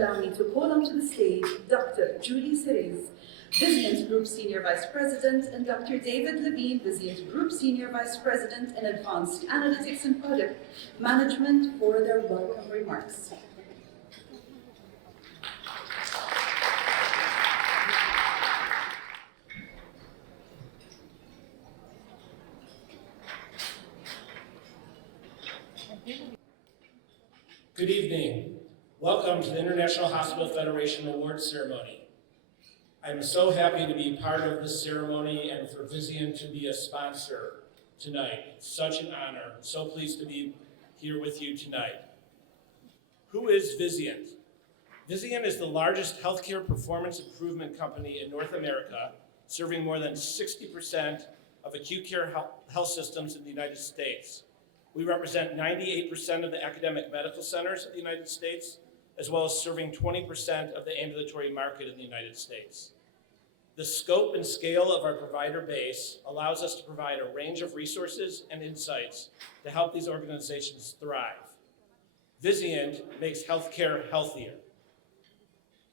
allow me to call onto the stage Dr. Julie Ceres, Vizient Group Senior Vice President, and Dr. David Levine, Vizient Group Senior Vice President in Advanced Analytics and Product Management, for their welcome remarks. Good evening. Welcome to the International Hospital Federation Awards ceremony. I'm so happy to be part of this ceremony and for Vizient to be a sponsor tonight. It's such an honor. I'm so pleased to be here with you tonight. Who is Vizient? Vizient is the largest healthcare performance improvement company in North America, serving more than 60% of acute care health systems in the United States. We represent 98% of the academic medical centers of the United States, as well as serving 20% of the ambulatory market in the United States. The scope and scale of our provider base allows us to provide a range of resources and insights to help these organizations thrive. Vizient makes healthcare healthier.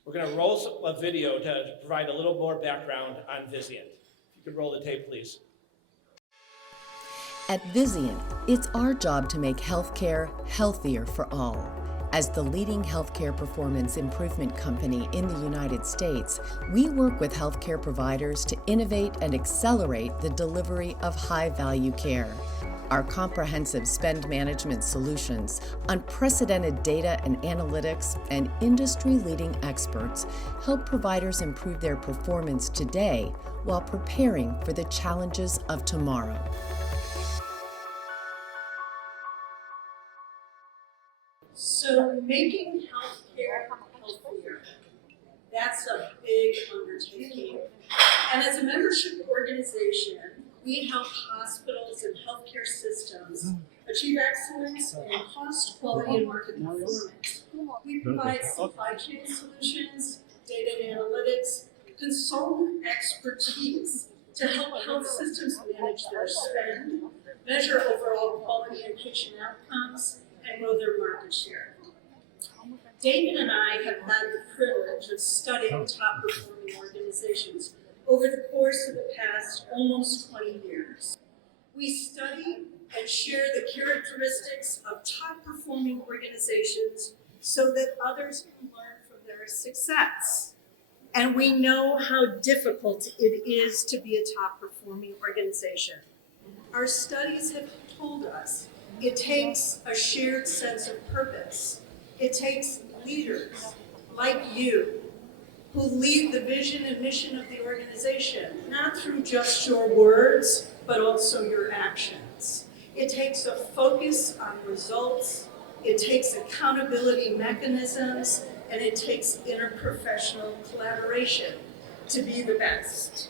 We're going to roll a video to provide a little more background on Vizient. If you could roll the tape, please. At Vizient, it's our job to make healthcare healthier for all. As the leading healthcare performance improvement company in the United States, we work with healthcare providers to innovate and accelerate the delivery of high-value care. Our comprehensive spend management solutions, unprecedented data and analytics, and industry-leading experts help providers improve their performance today while preparing for the challenges of tomorrow. So making healthcare healthier, that's a big undertaking. And as a membership organization, we help hospitals and healthcare systems achieve excellence in cost, quality, and market performance. We provide supply chain solutions, data and analytics, consultant expertise to help health systems manage their spend, measure overall quality and patient outcomes, and grow their market share. David and I have had the privilege of studying top performing organizations over the course of the past almost 20 years. We study and share the characteristics of top performing organizations so that others can learn from their success. And we know how difficult it is to be a top performing organization. Our studies have told us it takes a shared sense of purpose. It takes leaders like you who lead the vision and mission of the organization, not through just your words, but also your actions. It takes a focus on results, it takes accountability mechanisms, and it takes interprofessional collaboration to be the best.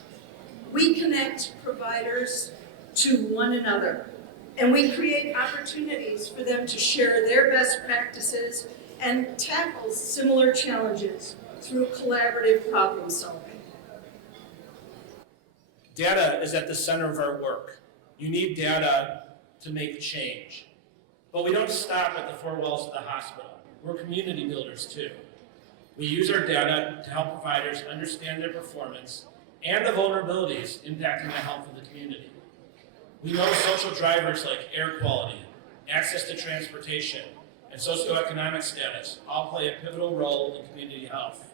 We connect providers to one another, and we create opportunities for them to share their best practices and tackle similar challenges through collaborative problem solving. Data is at the center of our work. You need data to make change. But we don't stop at the four walls of the hospital. We're community builders too. We use our data to help providers understand their performance and the vulnerabilities impacting the health of the community. We know social drivers like air quality, access to transportation, and socioeconomic status all play a pivotal role in community health.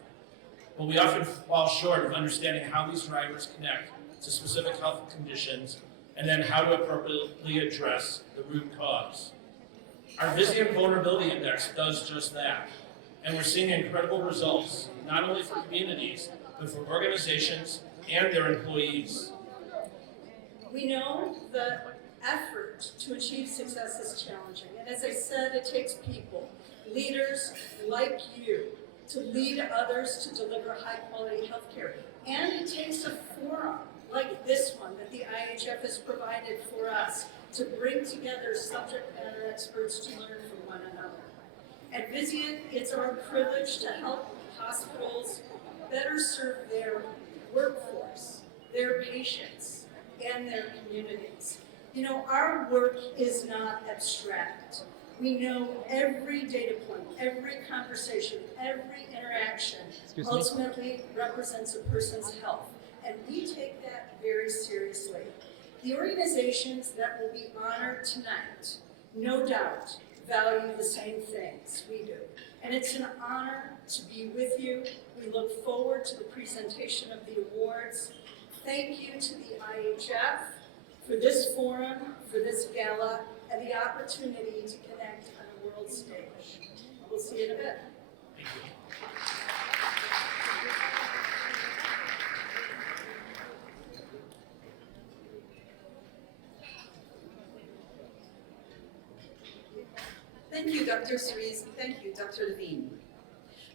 But we often fall short of understanding how these drivers connect to specific health conditions and then how to appropriately address the root cause. Our Vizient Vulnerability Index does just that, and we're seeing incredible results, not only for communities, but for organizations and their employees. We know the effort to achieve success is challenging, and as I said, it takes people, leaders like you, to lead others to deliver high-quality healthcare. And it takes a forum like this one that the IHF has provided for us to bring together subject matter experts to learn from one another. At Vizient, it's our privilege to help hospitals better serve their workforce, their patients, and their communities. You know, our work is not abstract. We know every data point, every conversation, every interaction ultimately represents a person's health, and we take that very seriously. The organizations that will be honored tonight, no doubt, value the same things we do. And it's an honor to be with you. We look forward to the presentation of the awards. Thank you to the IHF for this forum, for this gala, and the opportunity to connect on a world stage. We'll see you in a bit. Thank you, Dr. Cerise. Thank you, Dr. Levine.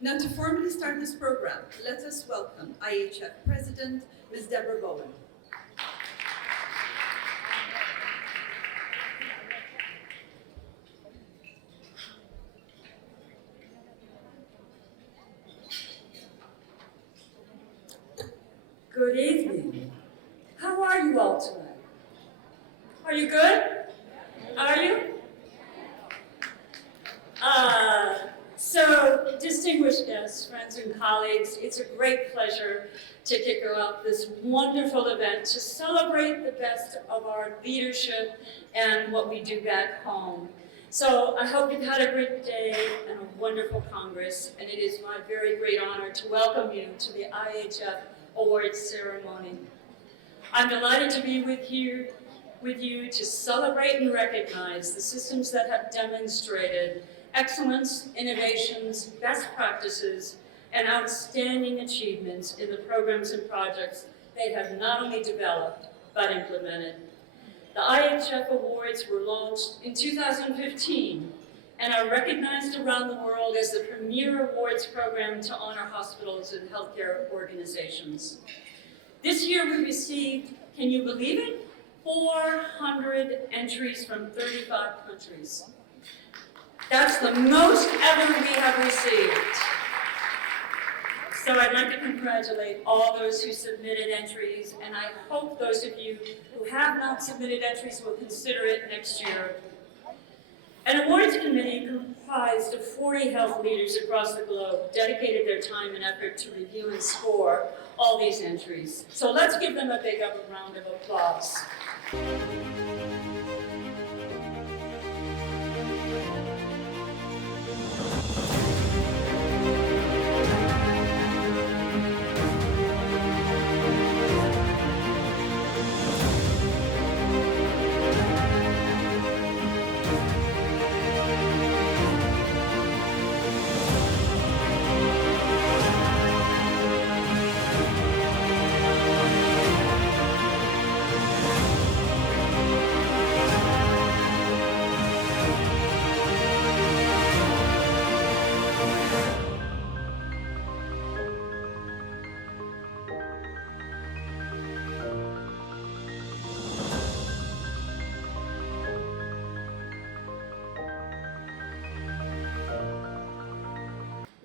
Now, to formally start this program, let us welcome IHF President, Ms. Deborah Bowen. Good evening. How are you all tonight? Are you good? Are you? So, distinguished guests, friends and colleagues, it's a great pleasure to kick off this wonderful event to celebrate the best of our leadership and what we do back home. So I hope you've had a great day and a wonderful Congress, and it is my very great honor to welcome you to the IHF Awards ceremony. I'm delighted to be with you to celebrate and recognize the systems that have demonstrated excellence, innovations, best practices, and outstanding achievements in the programs and projects they have not only developed, but implemented. The IHF Awards were launched in 2015 and are recognized around the world as the premier awards program to honor hospitals and healthcare organizations. This year we received, can you believe it, 400 entries from 35 countries. That's the most ever we have received. So I'd like to congratulate all those who submitted entries, and I hope those of you who have not submitted entries will consider it next year. An awards committee comprised of 40 health leaders across the globe dedicated their time and effort to review and score all these entries. So let's give them a big round of applause.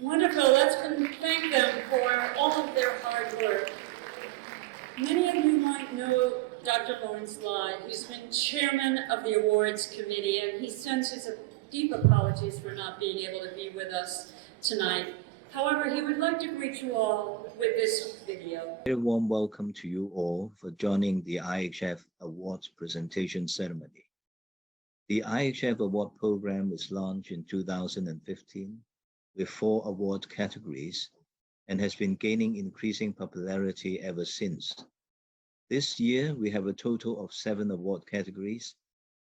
Wonderful, let's thank them for all of their hard work. Many of you might know Dr. Lawrence Lai, who's been chairman of the awards committee, and he sends his deep apologies for not being able to be with us tonight. However, he would like to greet you all with this video. A very warm welcome to you all for joining the IHF Awards presentation ceremony. The IHF Award program was launched in 2015 with 4 award categories and has been gaining increasing popularity ever since. This year, we have a total of 7 award categories,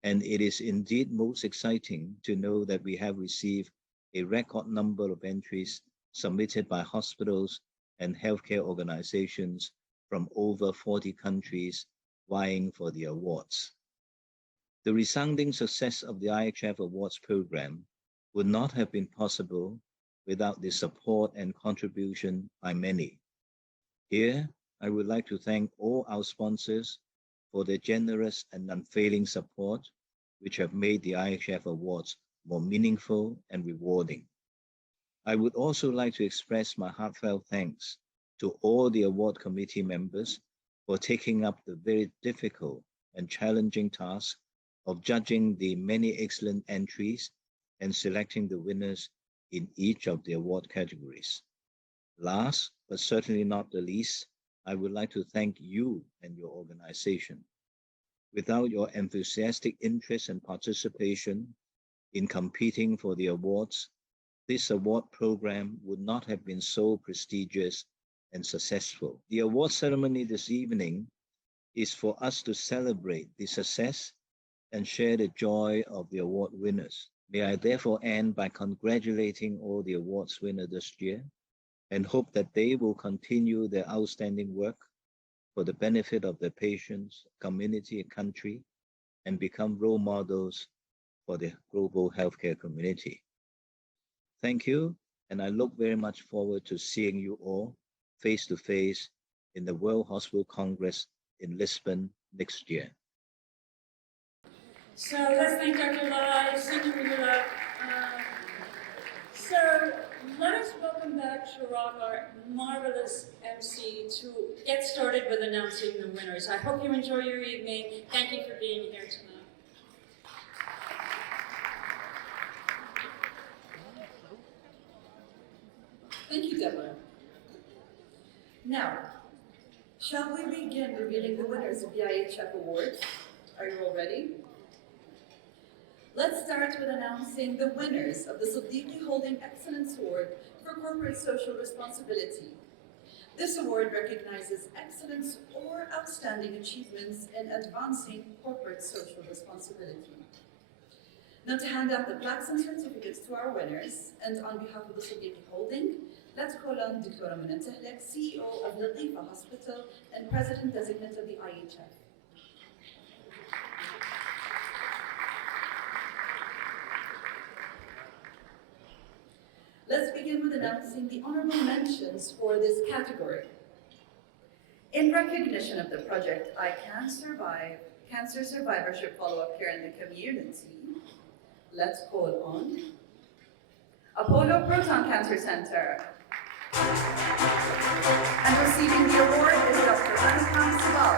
and it is indeed most exciting to know that we have received a record number of entries submitted by hospitals and healthcare organizations from over 40 countries vying for the awards. The resounding success of the IHF Awards program would not have been possible without the support and contribution by many. Here, I would like to thank all our sponsors for their generous and unfailing support, which have made the IHF Awards more meaningful and rewarding. I would also like to express my heartfelt thanks to all the award committee members for taking up the very difficult and challenging task of judging the many excellent entries and selecting the winners in each of the award categories. Last, but certainly not the least, I would like to thank you and your organization. Without your enthusiastic interest and participation in competing for the awards, this award program would not have been so prestigious and successful. The award ceremony this evening is for us to celebrate the success and share the joy of the award winners. May I therefore end by congratulating all the awards winners this year and hope that they will continue their outstanding work for the benefit of their patients, community, and country, and become role models for the global healthcare community. Thank you, and I look very much forward to seeing you all face to face in the World Hospital Congress in Lisbon next year. So let's thank Dr. Lai, Senator Gala. So let us welcome back Chirag, our marvelous MC, to get started with announcing the winners. I hope you enjoy your evening. Thank you for being here tonight. Thank you, Deborah. Now, shall we begin revealing the winners of the IHF Awards? Are you all ready? Let's start with announcing the winners of the Siddiqui Holding Excellence Award for Corporate Social Responsibility. This award recognizes excellence or outstanding achievements in advancing corporate social responsibility. Now, to hand out the plaques and certificates to our winners, and on behalf of the Siddiqui Holding, let's call on Dr. Minna Tehlek, CEO of Latifa Hospital and President-designate of the IHF. Let's begin with announcing the honorable mentions for this category. In recognition of the project I Can Survive, Cancer Survivorship Follow-Up Care in the Community, let's call on Apollo Proton Cancer Center. And receiving the award is Dr. Anupam Sibal.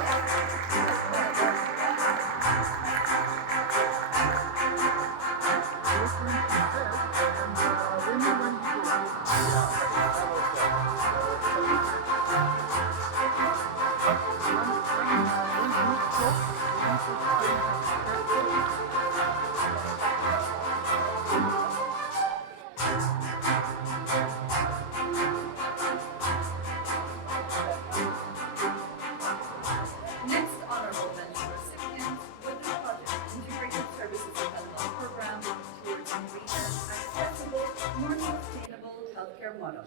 Next honorable mention recipient was the project Integrated Services Development Program towards greener, accessible, more sustainable healthcare model.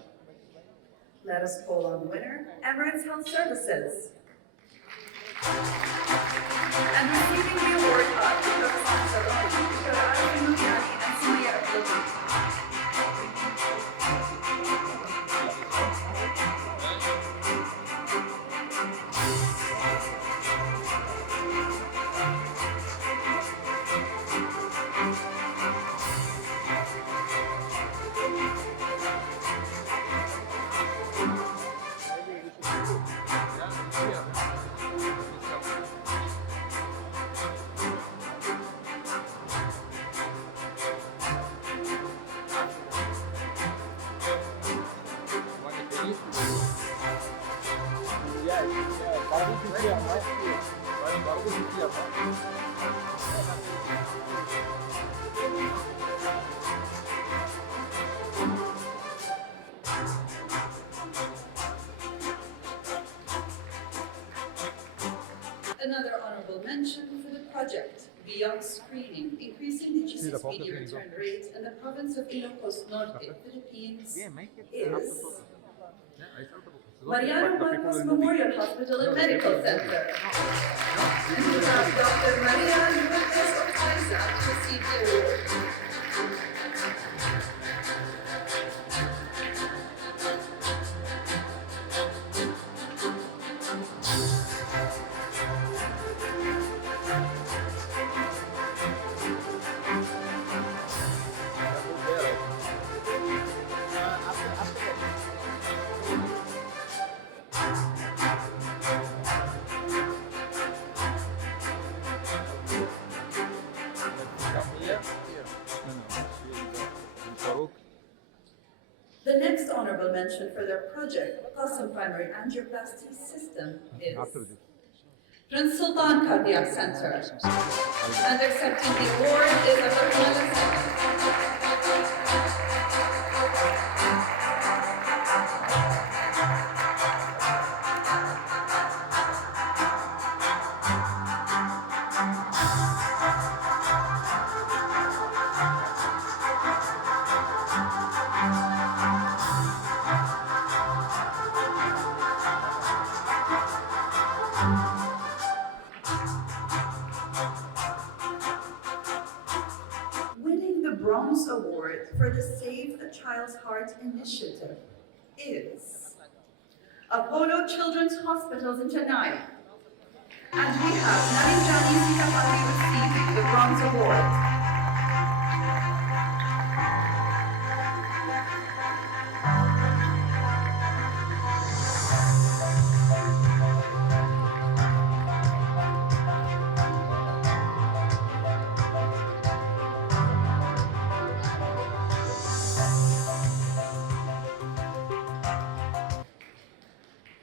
Let us call on winner, Emirates Health Services. And receiving the award are Dr. Salon, Dr. Ali Muliani, and Sumaya Abdul. Another honorable mention for the project Beyond Screening, increasing the G6PD return rate in the province of Ilocos Norte, Philippines, is Mariano Marcos Memorial Hospital and Medical Center. And we have Dr. Maria Lucas Ocaiza to receive the award. next honorable mention for their project, Custom Primary Angioplasty System, is Prince Sultan Cardiac Center. And accepting the award is winning the Bronze Award for the Save a Child's Heart initiative is Apollo Children's Hospitals in Chennai. And we have Narinjani Sikapati receiving the Bronze Award.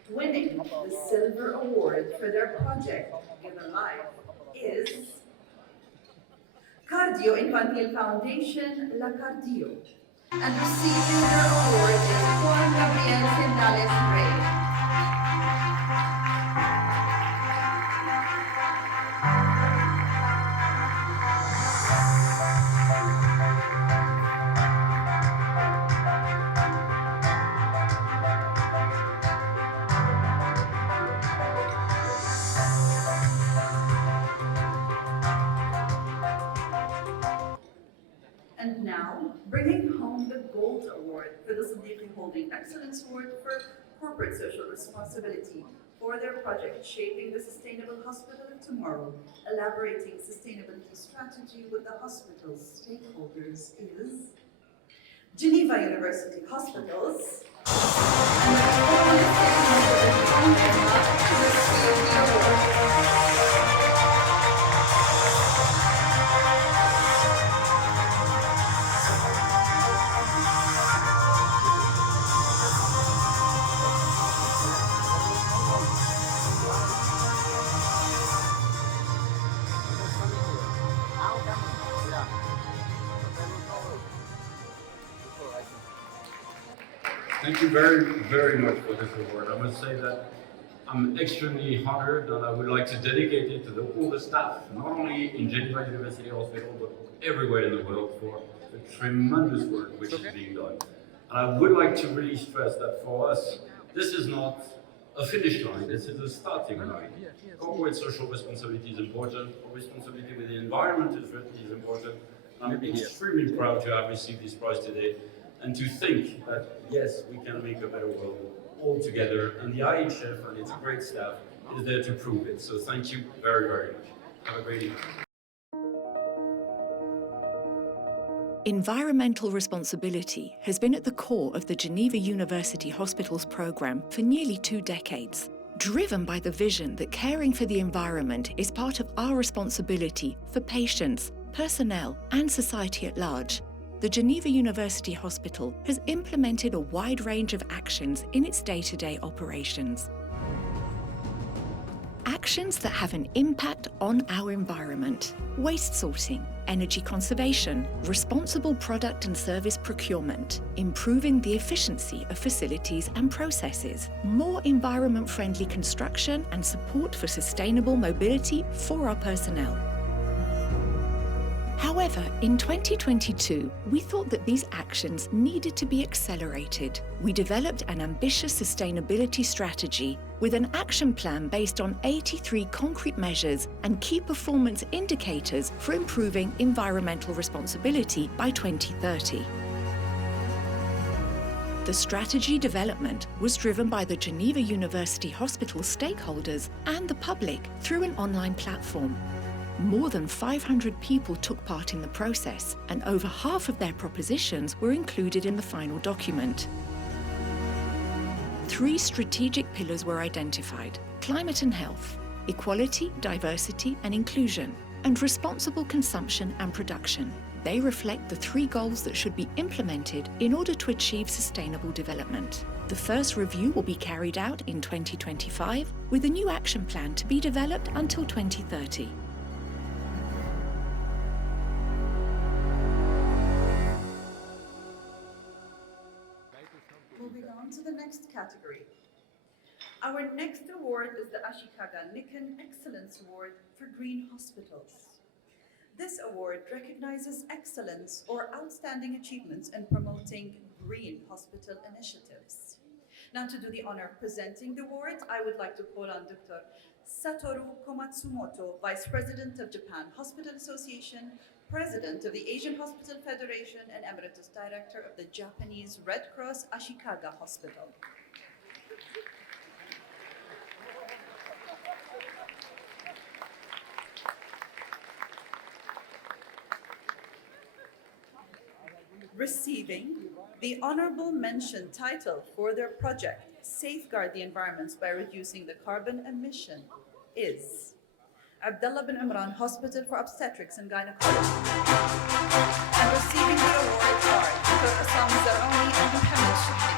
Winning the Silver Award for their project, Given Life, is Cardio Infantil Foundation La Cardio. And receiving their award is Juan Gabriel Sindales Rey. And now, bringing home the Gold Award for the Siddiqui Holding Excellence Award for Corporate Social Responsibility for their project Shaping the Sustainable Hospital of Tomorrow, elaborating sustainability strategy with the hospital's stakeholders is Geneva University Hospitals. And the to receive the award. Thank you very, very much for this award. I must say that I'm extremely honored, and I would like to dedicate it to all the staff, not only in Geneva University Hospital, but everywhere in the world, for the tremendous work which is being done. And I would like to really stress that for us, this is not a finish line, this is a starting line. Corporate social responsibility is important, responsibility with the environment is important. I'm extremely proud to have received this prize today, and to think that, yes, we can make a better world all together, and the IHF and its great staff is there to prove it. So thank you very, very much. Have a great evening. Environmental responsibility has been at the core of the Geneva University Hospitals programme for nearly 2 decades. Driven by the vision that caring for the environment is part of our responsibility for patients, personnel, and society at large, the Geneva University Hospital has implemented a wide range of actions in its day-to-day operations. Actions that have an impact on our environment: waste sorting, energy conservation, responsible product and service procurement, improving the efficiency of facilities and processes, more environment-friendly construction, and support for sustainable mobility for our personnel. However, in 2022, we thought that these actions needed to be accelerated. We developed an ambitious sustainability strategy with an action plan based on 83 concrete measures and key performance indicators for improving environmental responsibility by 2030. The strategy development was driven by the Geneva University Hospital stakeholders and the public through an online platform. More than 500 people took part in the process, and over half of their propositions were included in the final document. 3 strategic pillars were identified: climate and health, equality, diversity and inclusion, and responsible consumption and production. They reflect the 3 goals that should be implemented in order to achieve sustainable development. The first review will be carried out in 2025, with a new action plan to be developed until 2030. Moving on to the next category. Our next award is the Ashikaga Nikken Excellence Award for Green Hospitals. This award recognizes excellence or outstanding achievements in promoting green hospital initiatives. Now, to do the honor of presenting the award, I would like to call on Dr. Satoru Komatsumoto, Vice President of Japan Hospital Association, President of the Asian Hospital Federation, and Emeritus Director of the Japanese Red Cross Ashikaga Hospital. Receiving the honorable mention title for their project, Safeguard the Environments by Reducing the Carbon Emission, is Abdullah bin Imran Hospital for Obstetrics and Gynecology. And receiving the award are Dr. Assam Zaroni and Mohammed Shahri.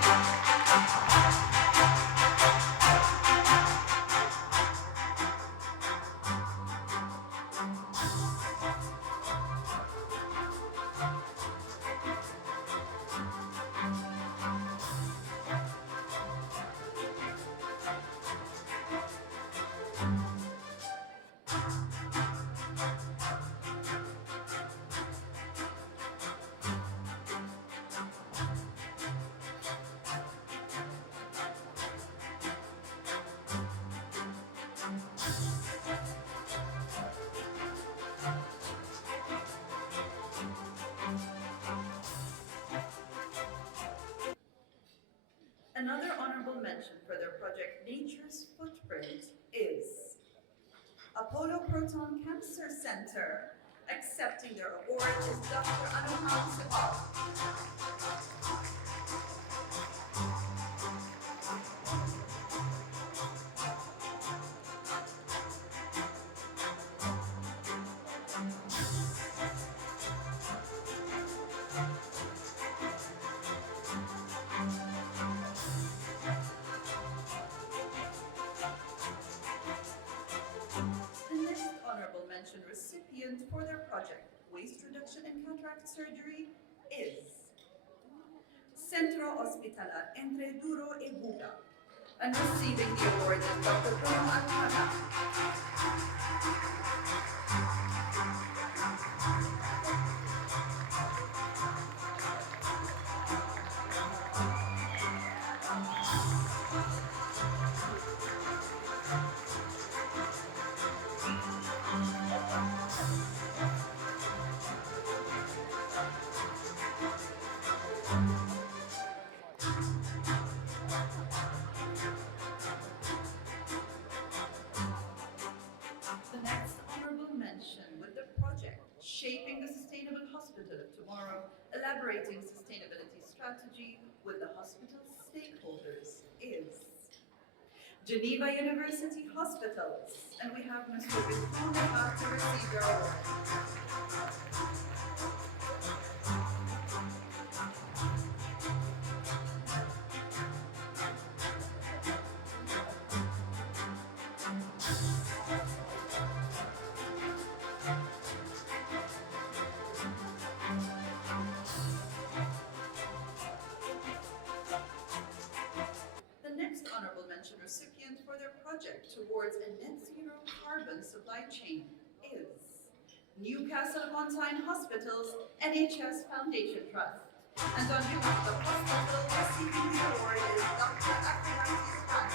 Another honorable mention for their project Nature's Footprint is Apollo Proton Cancer Center. Accepting their award is Dr. Anuham Sipal. Recipient for their project, Waste Reduction and Cataract Surgery, is Centro Hospitalar Entre Duro y Buga. And receiving the award is Dr. Bruno Alcana. The next honorable mention with the project Shaping the Sustainable Hospital of Tomorrow, elaborating sustainability strategy with the hospital stakeholders is Geneva University Hospitals, and we have Mr. Victor about to receive their award. Recipient for their project towards a net zero carbon supply chain is Newcastle upon Tyne Hospital's NHS Foundation Trust. And on behalf of the hospital, receiving the award is Dr. Akhenazi Stan.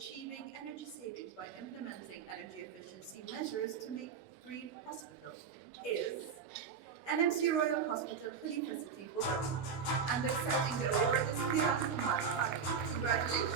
achieving energy savings by implementing energy efficiency measures to make green hospital is NMC Royal Hospital, Khalifa City, Bogota, and accepting the award is Kiran Kumar Hari. Congratulations.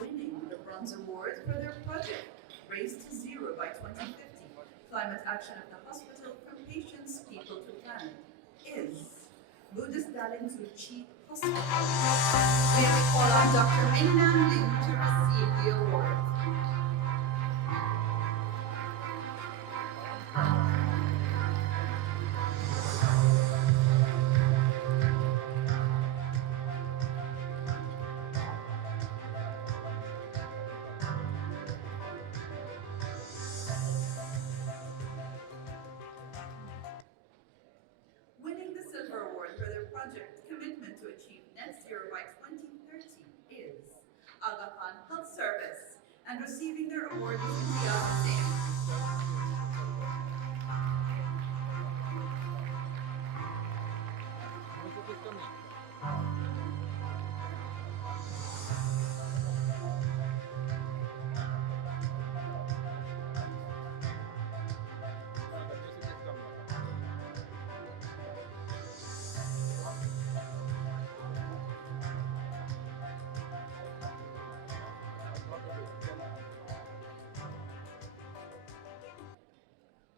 Winning the Bronze Award for their project, Race to Zero by 2050, Climate Action of the Hospital from Patients, People to Planet, is Buddhist Dalin Tzuchi Hospital. May we call on Dr. Mingnan Ling to receive the award. Winning the Silver Award for their project commitment to achieve net zero by 2030 is Aga Khan Health Service, and receiving their award is Imtiaz Hussain.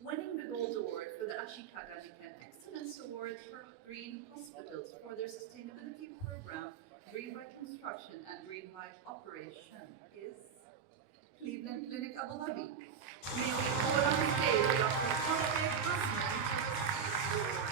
Winning the Gold Award for the Ashikaga Nikan Excellence Award for Green Hospitals for their sustainability program, Green by Construction and Green by Operation, is Cleveland Clinic Abu Dhabi. May we call on stage Dr. Fateh Hassan to receive the award.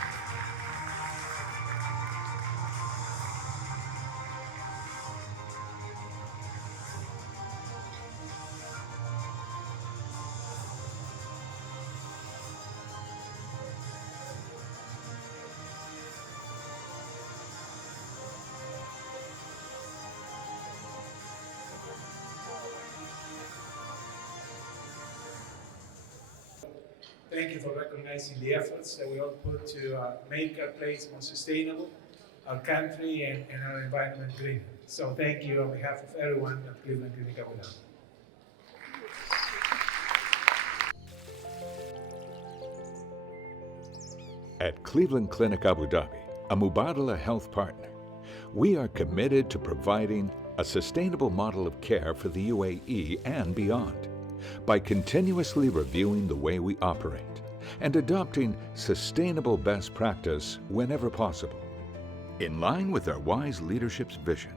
Thank you for recognizing the efforts that we all put to make our place more sustainable, our country, and our environment greener. So thank you on behalf of everyone at Cleveland Clinic Abu Dhabi. At Cleveland Clinic Abu Dhabi, a Mubadala health partner, we are committed to providing a sustainable model of care for the UAE and beyond by continuously reviewing the way we operate and adopting sustainable best practice whenever possible, in line with our wise leadership's vision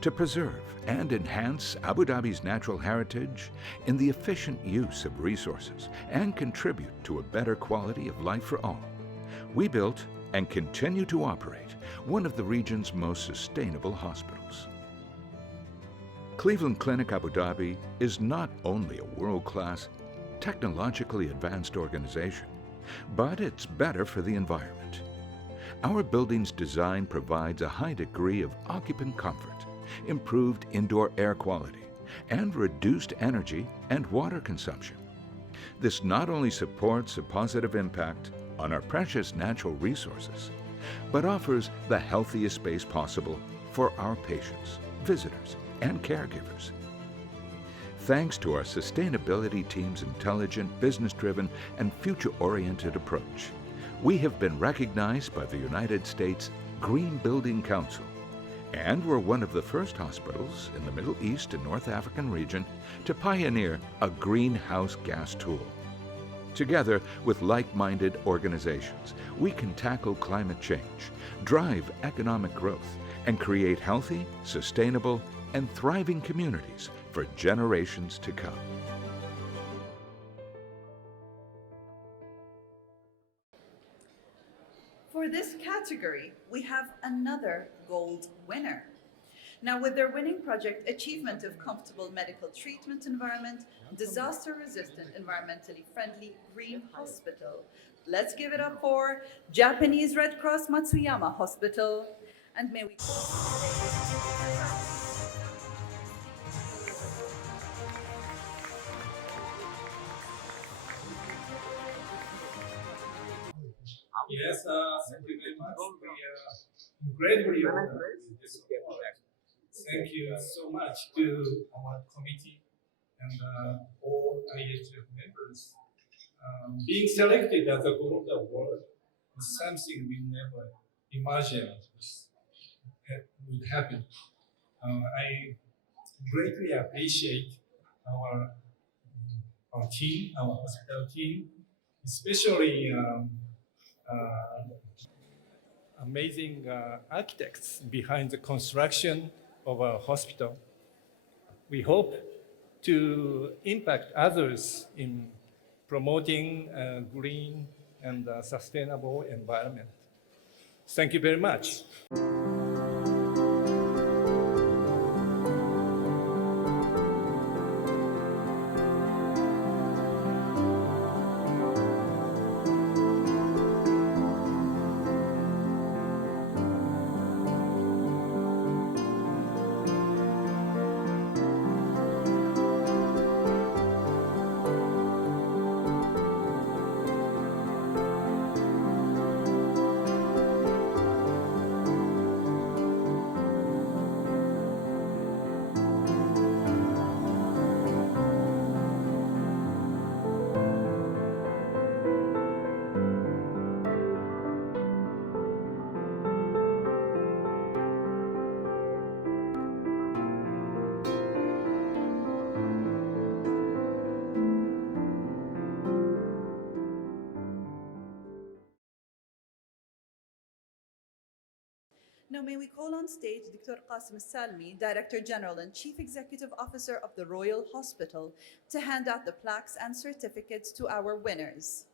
to preserve and enhance Abu Dhabi's natural heritage in the efficient use of resources and contribute to a better quality of life for all. We built and continue to operate one of the region's most sustainable hospitals. Cleveland Clinic Abu Dhabi is not only a world-class, technologically advanced organization, but it's better for the environment. Our building's design provides a high degree of occupant comfort, improved indoor air quality, and reduced energy and water consumption. This not only supports a positive impact on our precious natural resources, but offers the healthiest space possible for our patients, visitors, and caregivers. Thanks to our sustainability team's intelligent, business-driven, and future-oriented approach, we have been recognized by the United States Green Building Council, and we're one of the first hospitals in the Middle East and North African region to pioneer a greenhouse gas tool. Together with like-minded organizations, we can tackle climate change, drive economic growth, and create healthy, sustainable, and thriving communities for generations to come. For this category, we have another gold winner. Now, with their winning project, Achievement of Comfortable Medical Treatment Environment, Disaster-Resistant, Environmentally Friendly Green Hospital, let's give it up for Japanese Red Cross Matsuyama Hospital And may we Yes, thank you very much. We are incredibly honored with this award. Thank you so much to our committee and all IHF members. Being selected as a Gold Award is something we never imagined would happen. I greatly appreciate our team, our hospital team, especially amazing architects behind the construction of our hospital. We hope to impact others in promoting a green and sustainable environment. Thank you very much. Now may we call on stage Dr. Qasim Salmi, Director General and Chief Executive Officer of the Royal Hospital, to hand out the plaques and certificates to our winners.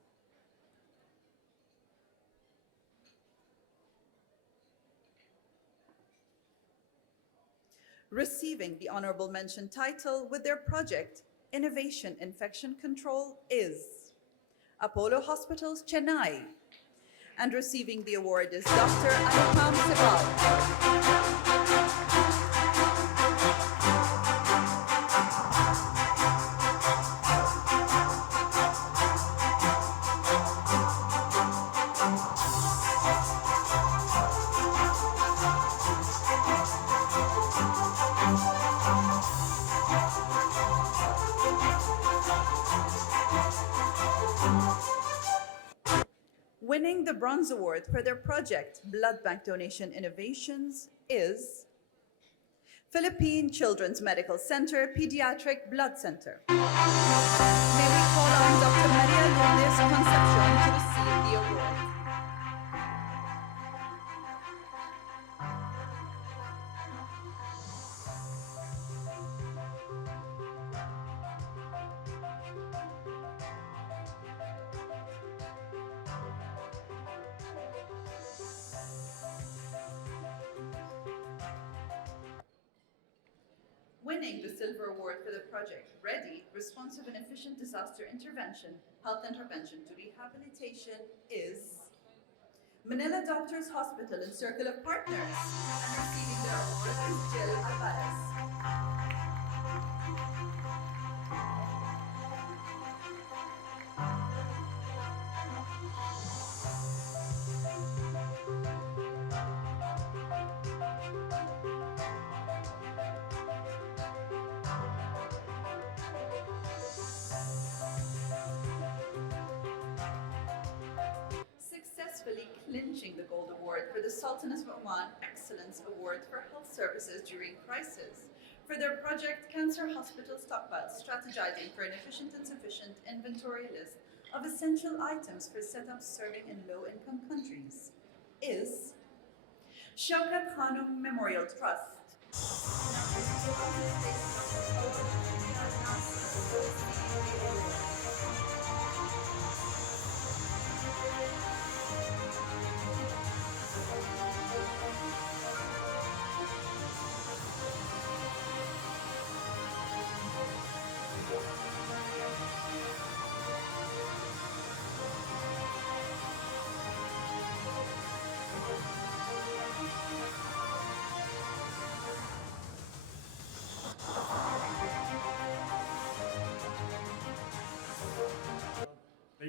Receiving the honorable mention title with their project, Innovation Infection Control, is Apollo Hospitals, Chennai. And receiving the award is Dr. Anupam Sibal. Winning the Bronze Award for their project, Blood Bank Donation Innovations, is Philippine Children's Medical Center Pediatric Blood Center. May we call on Dr. Maria Lourdes Concepcion to receive the award. Winning the Silver Award for the project, Ready, Responsive and Efficient Disaster Intervention, Health Intervention to Rehabilitation, is Manila Doctors Hospital and Circle of Partners. And receiving their award is Jill Alvarez. Successfully clinching the Gold Award for the Sultanate of Oman Excellence Award for Health Services During Crisis for their project Cancer Hospital Stockpile, strategizing for an efficient and sufficient inventory list of essential items for setups serving in low-income countries, is Shaukat Khanum Memorial Trust.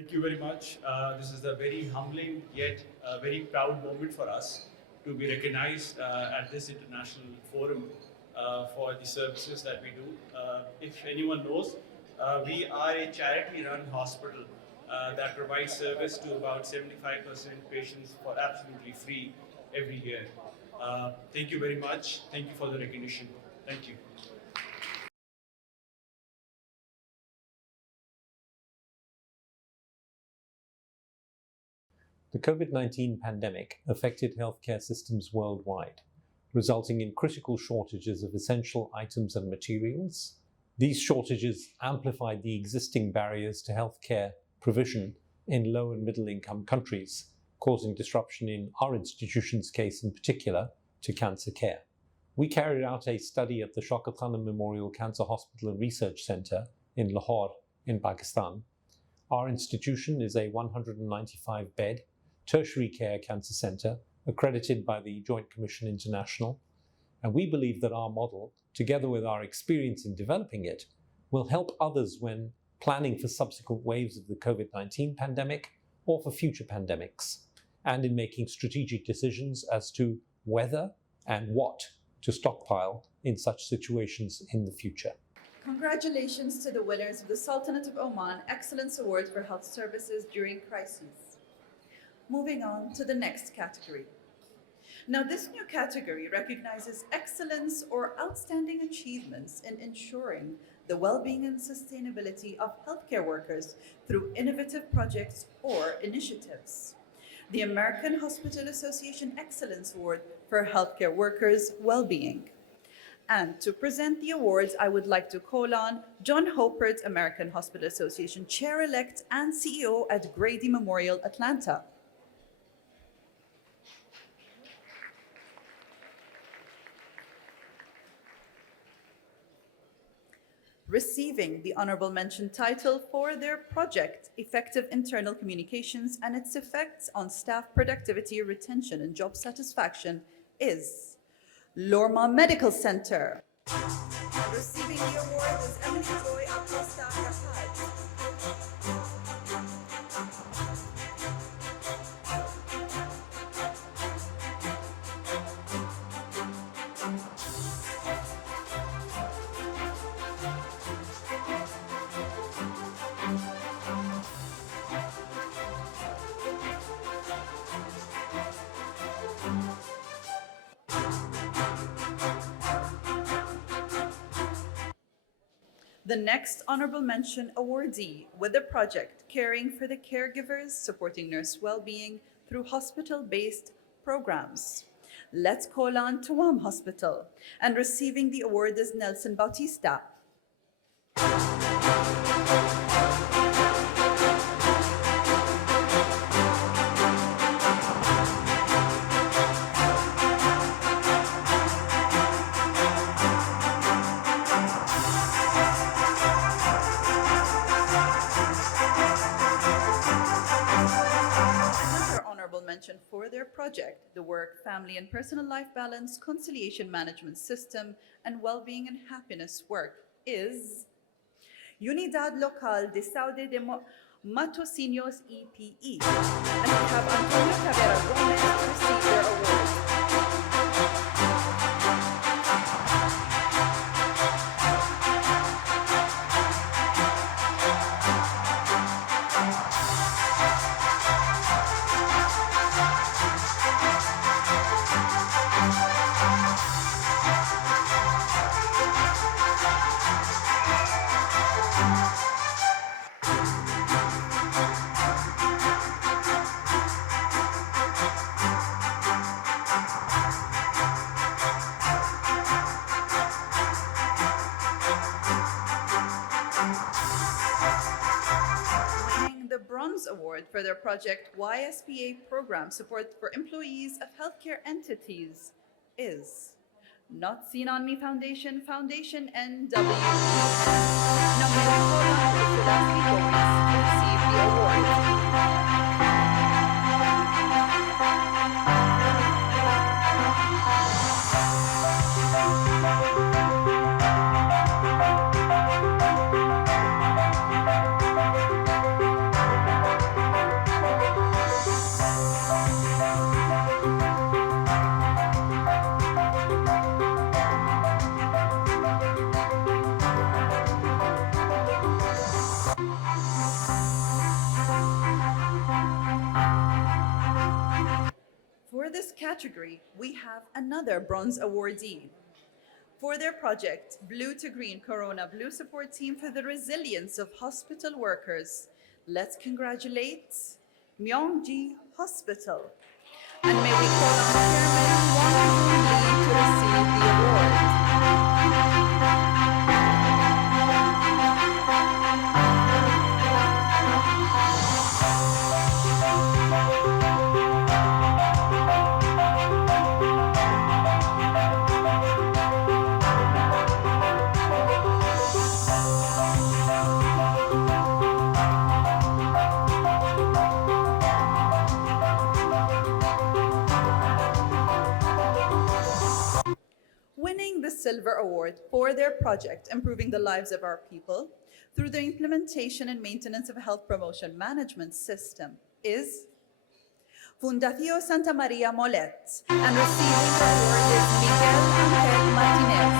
Thank you very much. This is a very humbling yet a very proud moment for us to be recognized at this international forum for the services that we do. If anyone knows, we are a charity-run hospital that provides service to about 75% patients for absolutely free every year. Thank you very much. Thank you for the recognition. Thank you. The COVID-19 pandemic affected healthcare systems worldwide, resulting in critical shortages of essential items and materials. These shortages amplified the existing barriers to healthcare provision in low and middle income countries, causing disruption in our institution's case in particular to cancer care. We carried out a study at the Shaukat Khanum Memorial Cancer Hospital and Research Centre in Lahore in Pakistan. Our institution is a 195-bed tertiary care cancer centre accredited by the Joint Commission International, and we believe that our model, together with our experience in developing it, will help others when planning for subsequent waves of the COVID-19 pandemic or for future pandemics, and in making strategic decisions as to whether and what to stockpile in such situations in the future. Congratulations to the winners of the Sultanate of Oman Excellence Award for Health Services During Crises. Moving on to the next category. Now, this new category recognizes excellence or outstanding achievements in ensuring the well-being and sustainability of healthcare workers through innovative projects or initiatives. The American Hospital Association Excellence Award for Healthcare Workers' Well-being. And to present the awards, I would like to call on John Hopert, American Hospital Association Chair-elect and CEO at Grady Memorial, Atlanta. Receiving the honorable mention title for their project, Effective Internal Communications and its Effects on Staff Productivity, Retention, and Job Satisfaction, is Lorma Medical Center. And receiving the award is Emily Joy Acosta Rahad. The next honorable mention awardee with the project Caring for the Caregivers, Supporting Nurse Wellbeing through Hospital-Based Programs. Let's call on Tuam Hospital. And receiving the award is Nelson Bautista. For their project, the Work, Family and Personal Life Balance Conciliation Management System and Wellbeing and Happiness Work, is Unidad Local de Saudi de Matosinhos EPE. And we have Antonio Cabrera Gomez to receive their award. Award for their project YSPA Program Support for Employees of Healthcare Entities is Not Seen on Me Foundation, Foundation NW. Now may we call on Mr. Gomez to receive the award. category, we have another bronze awardee. For their project, Blue to Green Corona Blue Support Team for the Resilience of Hospital Workers, let's congratulate Myeongji Hospital. And may we call on Chairman Wang Lee to receive the award. Winning the Silver Award for their project improving the lives of our people through the implementation and maintenance of a health promotion management system is Fundación Santa Maria Molet, and receiving the award is Miguel Angel Martinez.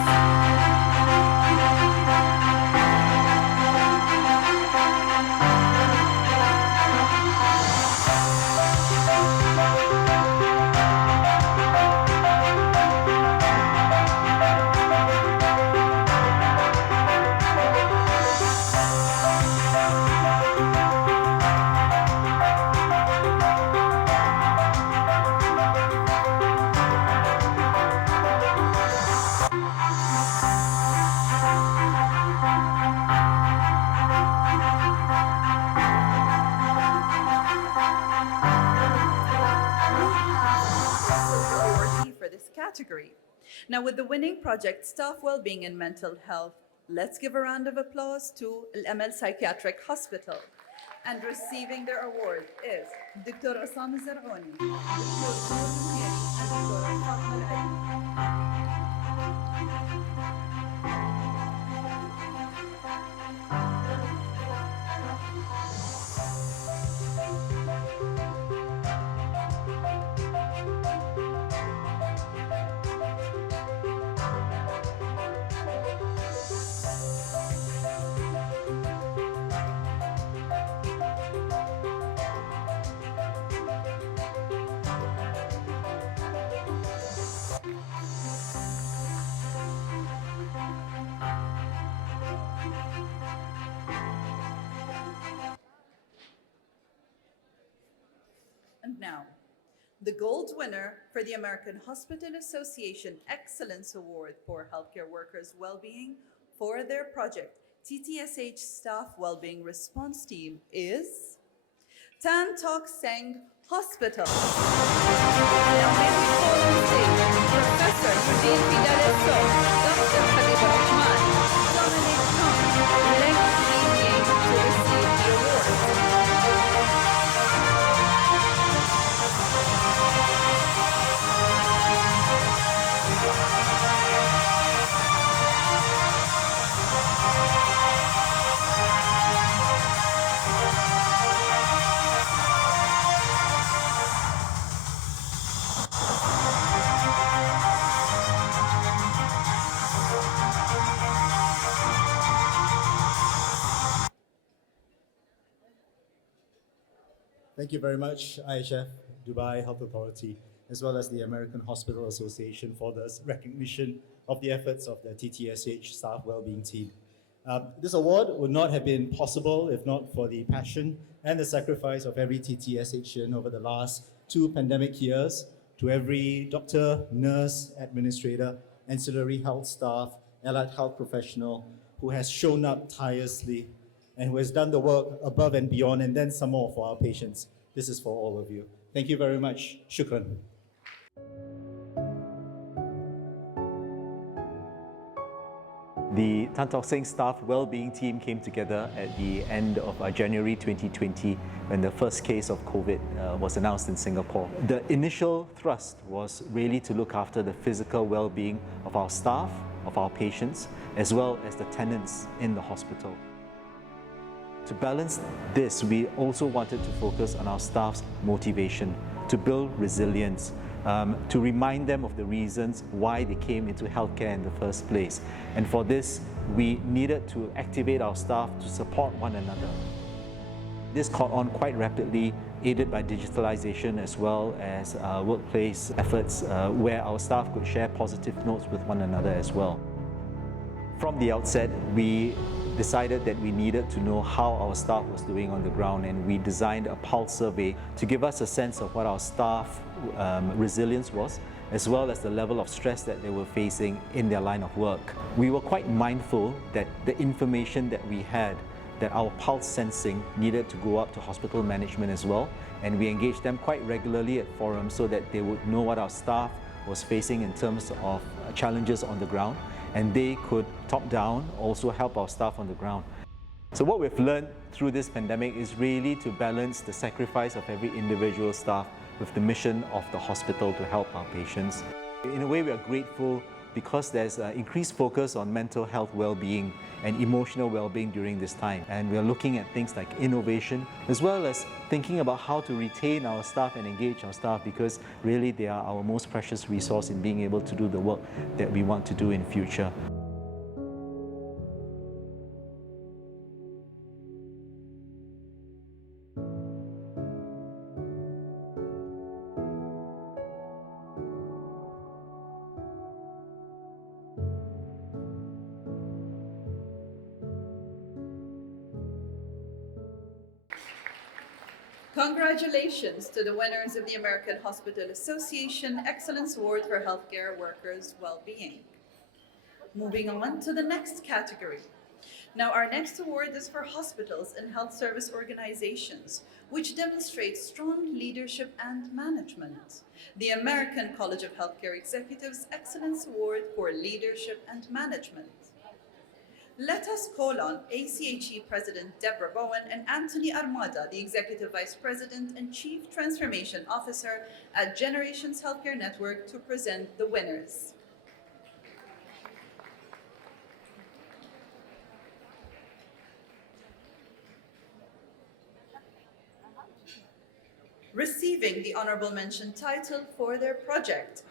Category. Now, with the winning project, Staff Wellbeing and Mental Health, let's give a round of applause to Al-Amal Psychiatric Hospital. And receiving their award is Dr. Osama Zaroni, Dr. Noor Muniri, and Dr. Fatma Al-Aini. And now, the gold winner for the American Hospital Association Excellence Award for Healthcare Workers' Wellbeing for their project, TTSH Staff Wellbeing Response Team is Tan Tock Seng Hospital. Now may we call on stage Professor Nudin Fidareso, Dr. Habib Rahman, Dominic Kong, Leng Ying to receive the award. Thank you very much, IHF, Dubai Health Authority, as well as the American Hospital Association for this recognition of the efforts of the TTSH Staff Wellbeing Team. This award would not have been possible if not for the passion and the sacrifice of every TTSHian over the last 2 pandemic years, to every doctor, nurse, administrator, ancillary health staff, allied health professional who has shown up tirelessly and who has done the work above and beyond, and then some more for our patients. This is for all of you. Thank you very much. Shukran. The Tan Tock Seng Staff Wellbeing Team came together at the end of January 2020 when the first case of COVID was announced in Singapore. The initial thrust was really to look after the physical well-being of our staff, of our patients, as well as the tenants in the hospital. To balance this, we also wanted to focus on our staff's motivation, to build resilience, to remind them of the reasons why they came into healthcare in the first place. And for this, we needed to activate our staff to support one another. This caught on quite rapidly, aided by digitalization as well as workplace efforts where our staff could share positive notes with one another as well. From the outset, we decided that we needed to know how our staff was doing on the ground, and we designed a pulse survey to give us a sense of what our staff resilience was, as well as the level of stress that they were facing in their line of work. We were quite mindful that the information that we had, that our pulse sensing needed to go up to hospital management as well, and we engaged them quite regularly at forums so that they would know what our staff was facing in terms of challenges on the ground, and they could top-down also help our staff on the ground. So what we've learned through this pandemic is really to balance the sacrifice of every individual staff with the mission of the hospital to help our patients. In a way, we are grateful because there's increased focus on mental health well-being and emotional well-being during this time. And we are looking at things like innovation, as well as thinking about how to retain our staff and engage our staff, because really they are our most precious resource in being able to do the work that we want to do in future. Congratulations to the winners of the American Hospital Association Excellence Award for Healthcare Workers' Wellbeing. Moving on to the next category. Now, our next award is for hospitals and health service organizations, which demonstrates strong leadership and management. The American College of Healthcare Executives Excellence Award for Leadership and Management. Let us call on ACHE President Deborah Bowen and Anthony Armada, the Executive Vice President and Chief Transformation Officer at Generations Healthcare Network, to present the winners. Receiving the Honorable Mention title for their project,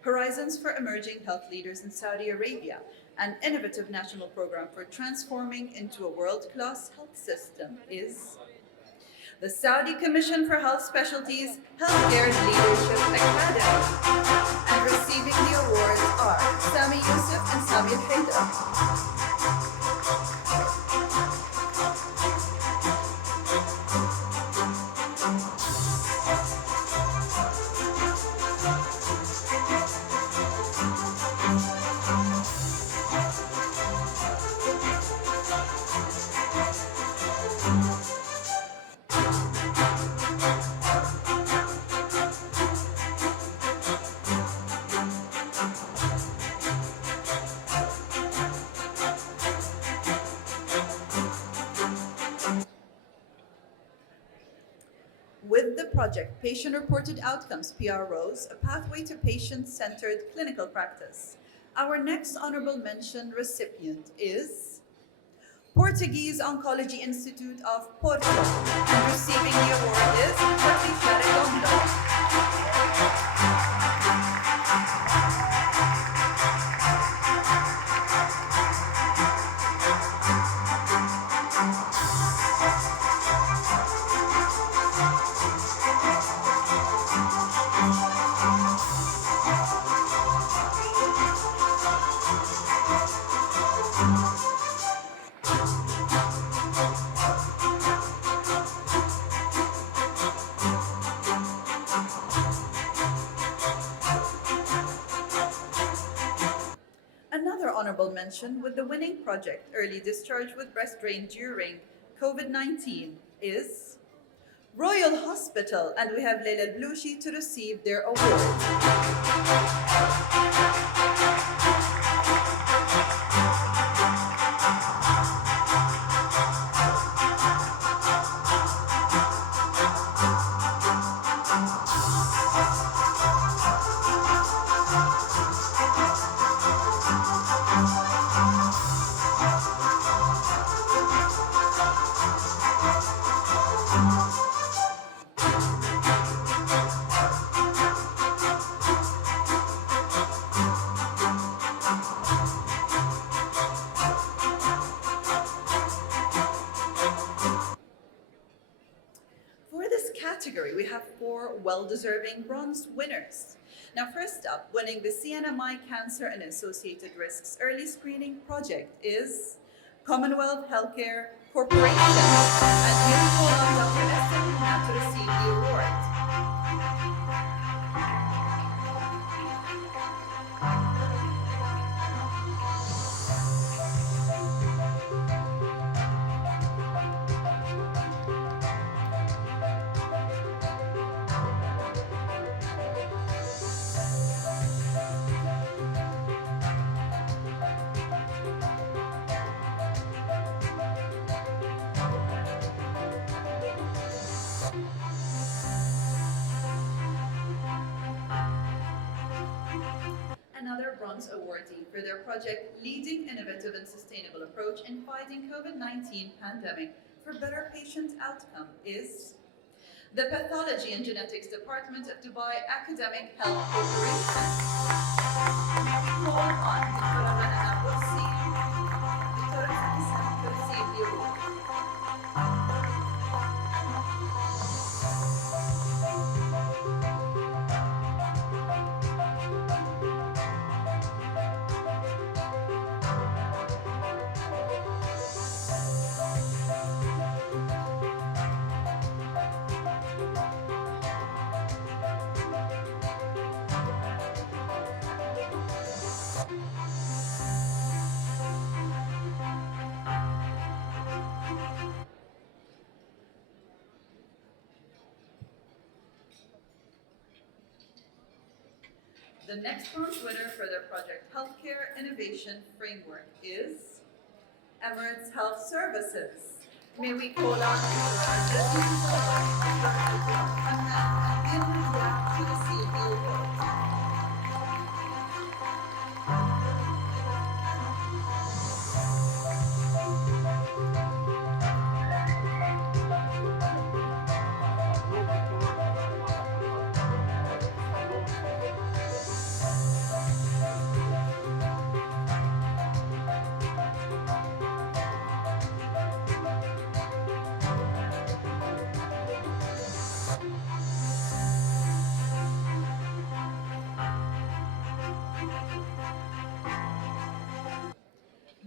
Horizons for Emerging Health Leaders in Saudi Arabia, an innovative national program for transforming into a world-class health system, is the Saudi Commission for Health Specialties Healthcare Leadership Academy. And receiving the awards are Sami Yusuf and Sami Al-Haidar. With the project Patient-Reported Outcomes, PROs, a pathway to patient-centered clinical practice, our next honorable mention recipient is Portuguese Oncology Institute of Porto, and receiving the award is Patricia Redondo. Honorable mention with the winning project Early Discharge with Breast Drain During COVID-19 is Royal Hospital, and we have Leila Blushi to receive their award. we have 4 well-deserving bronze winners. Now, first up, winning the CNMI Cancer and Associated Risks Early Screening Project is Commonwealth Healthcare Corporation, and we call on Dr. Esther now to receive the award. Another bronze awardee for their project Leading Innovative and Sustainable Approach in Fighting COVID-19 Pandemic for Better Patient Outcome is the Pathology and Genetics Department of Dubai Academic Health Corporation. May we call on Dr. Rana Abossi, Dr. Hassan to receive the award. The next bronze winner for their project Healthcare Innovation Framework is Emirates Health Services. May we call on Dr. to receive the award.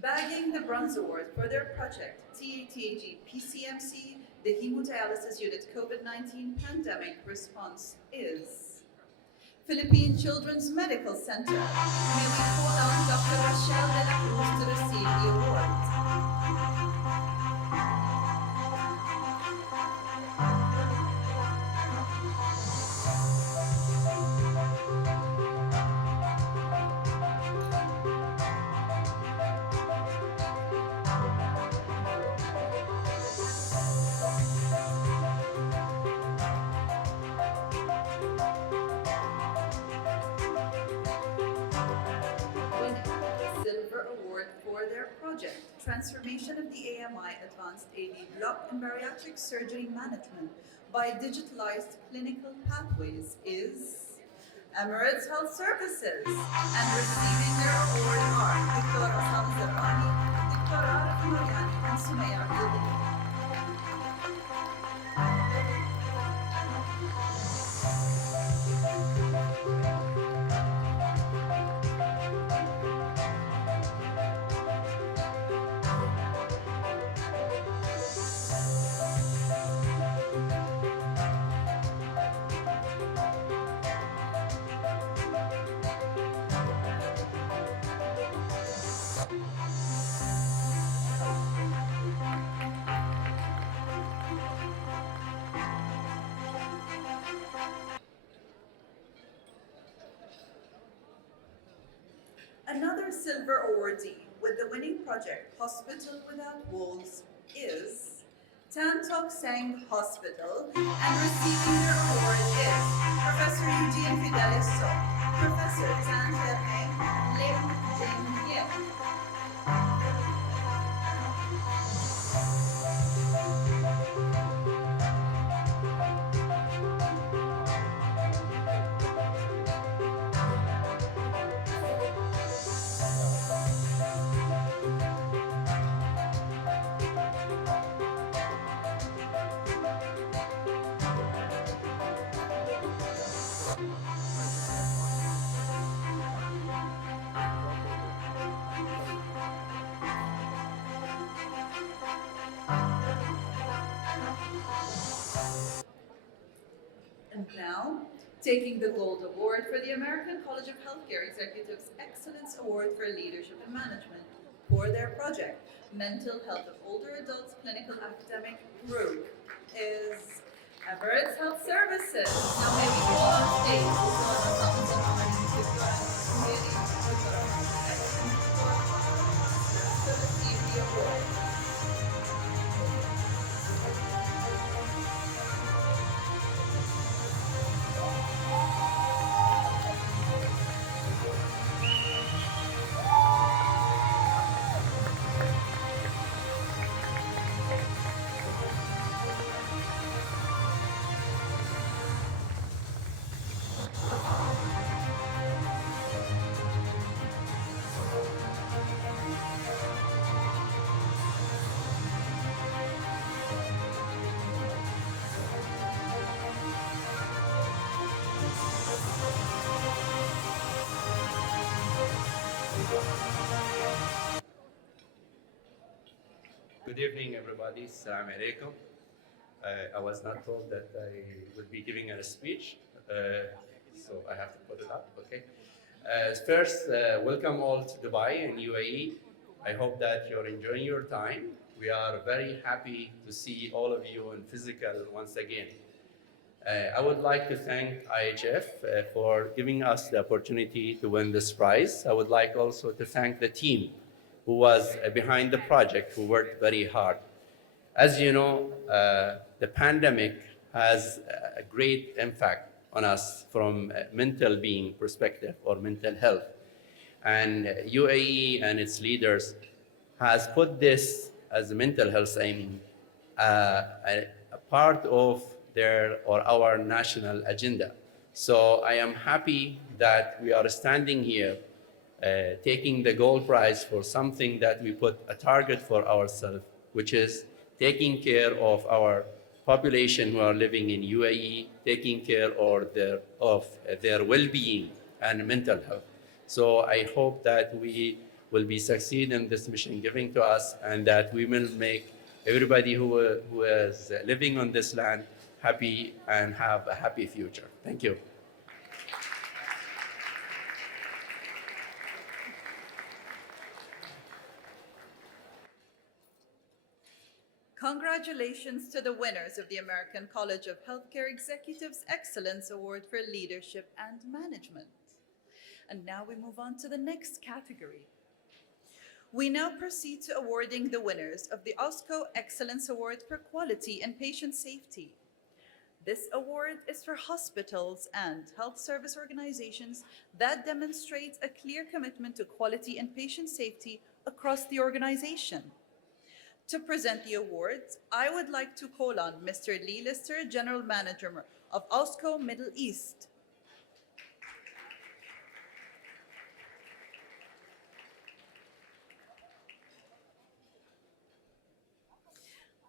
Bagging the Bronze Award for their project TATAG PCMC, the Hemodialysis Unit COVID-19 Pandemic Response is Philippine Children's Medical Center. May we call on Dr. Rochelle de la Cruz to receive the award. Transformation of the AMI Advanced AD Block and Bariatric Surgery Management by Digitalized Clinical Pathways is Emirates Health Services, and receiving their award are Dr. Osam Zarrani, Dr. Arif Mariani, and Sumaya Abdullah. Another silver awardee with the winning project Hospital Without Walls is Tan Tock Seng Hospital, and receiving their award is Professor Eugene Fidelis So, Professor Tan Peng Lim Jing Yim. taking the Gold Award for the American College of Healthcare Executives Excellence Award for Leadership and Management for their project, Mental Health of Older Adults Clinical Academic Group, is Everett's Health Services. Now may we go on stage to join us on the ceremony to give to receive the award. Good evening, everybody. Assalamu alaikum. I was not told that I would be giving a speech, so I have to put it up, okay? First, welcome all to Dubai and UAE. I hope that you're enjoying your time. We are very happy to see all of you in physical once again. I would like to thank IHF for giving us the opportunity to win this prize. I would like also to thank the team who was behind the project, who worked very hard. As you know, the pandemic has a great impact on us from a mental being perspective or mental health. And UAE and its leaders has put this as a mental health, a part of their or our national agenda. So I am happy that we are standing here taking the gold prize for something that we put a target for ourselves, which is taking care of our population who are living in UAE, taking care of their well-being and mental health. So I hope that we will be succeed in this mission given to us, and that we will make everybody who is living on this land happy and have a happy future. Thank you. Congratulations to the winners of the American College of Healthcare Executives Excellence Award for Leadership and Management. And now we move on to the next category. We now proceed to awarding the winners of the OSCO Excellence Award for Quality and Patient Safety. This award is for hospitals and health service organizations that demonstrate a clear commitment to quality and patient safety across the organization. To present the awards, I would like to call on Mr. Lee Lister, General Manager of OSCO Middle East.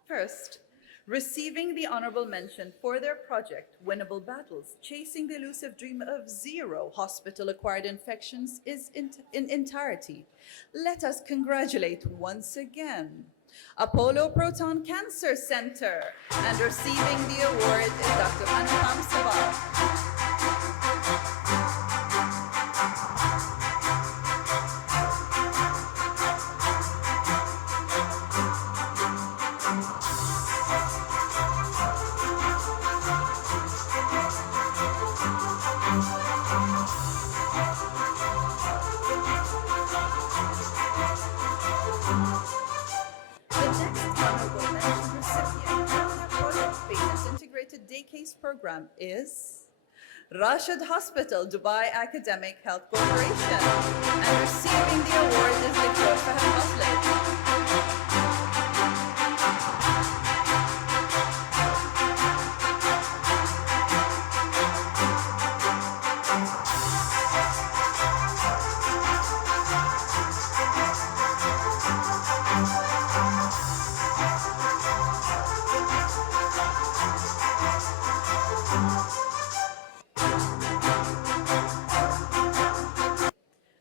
First, receiving the honorable mention for their project, Winnable Battles, Chasing the Elusive Dream of Zero Hospital-Acquired Infections is in entirety. Let us congratulate once again Apollo Proton Cancer Center, and receiving the award is Dr. Anupam Savar. Day case program is Rashid Hospital, Dubai Academic Health Corporation, and receiving the award is Dr. Fahad Muslim.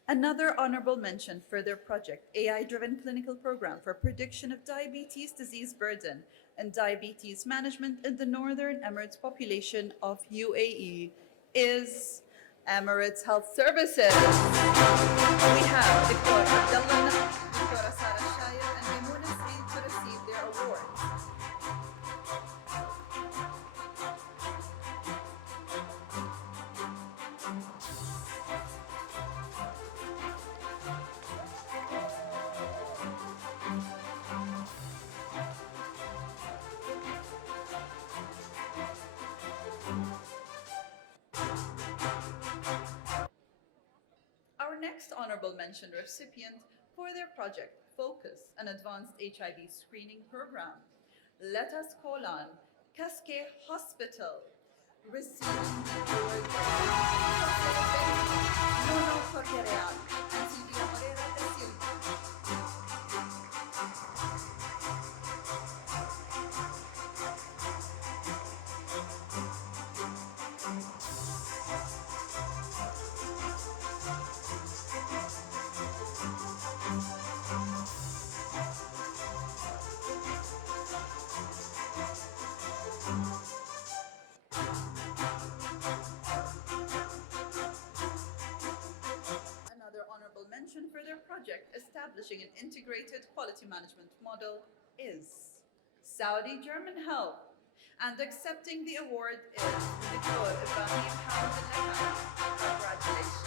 Another honorable mention for their project, AI-driven clinical program for prediction of diabetes disease burden and diabetes management in the Northern Emirates population of UAE, is Emirates Health Services. We have Dr. Abdullah, Dr. Sarah Shayab, and Maimouna Saeed to receive their awards. Our next honorable mention recipient for their project Focus, an advanced HIV screening program. Let us call on Cascade Hospital, receiving the award Nuno Correal and Silvia Moreira da Silva. Another honorable mention for their project establishing an integrated quality management model is Saudi German Health, and accepting the award is Dr. Ibrahim Hamid. Congratulations.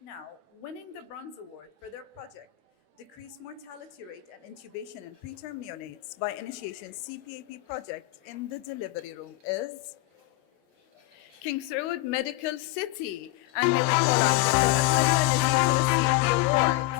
Now, winning the Bronze Award for their project, Decrease Mortality Rate and Intubation in Preterm Neonates by Initiation CPAP Project in the Delivery Room is King Saud Medical City, and may we call on Dr. Ahmed to receive the award.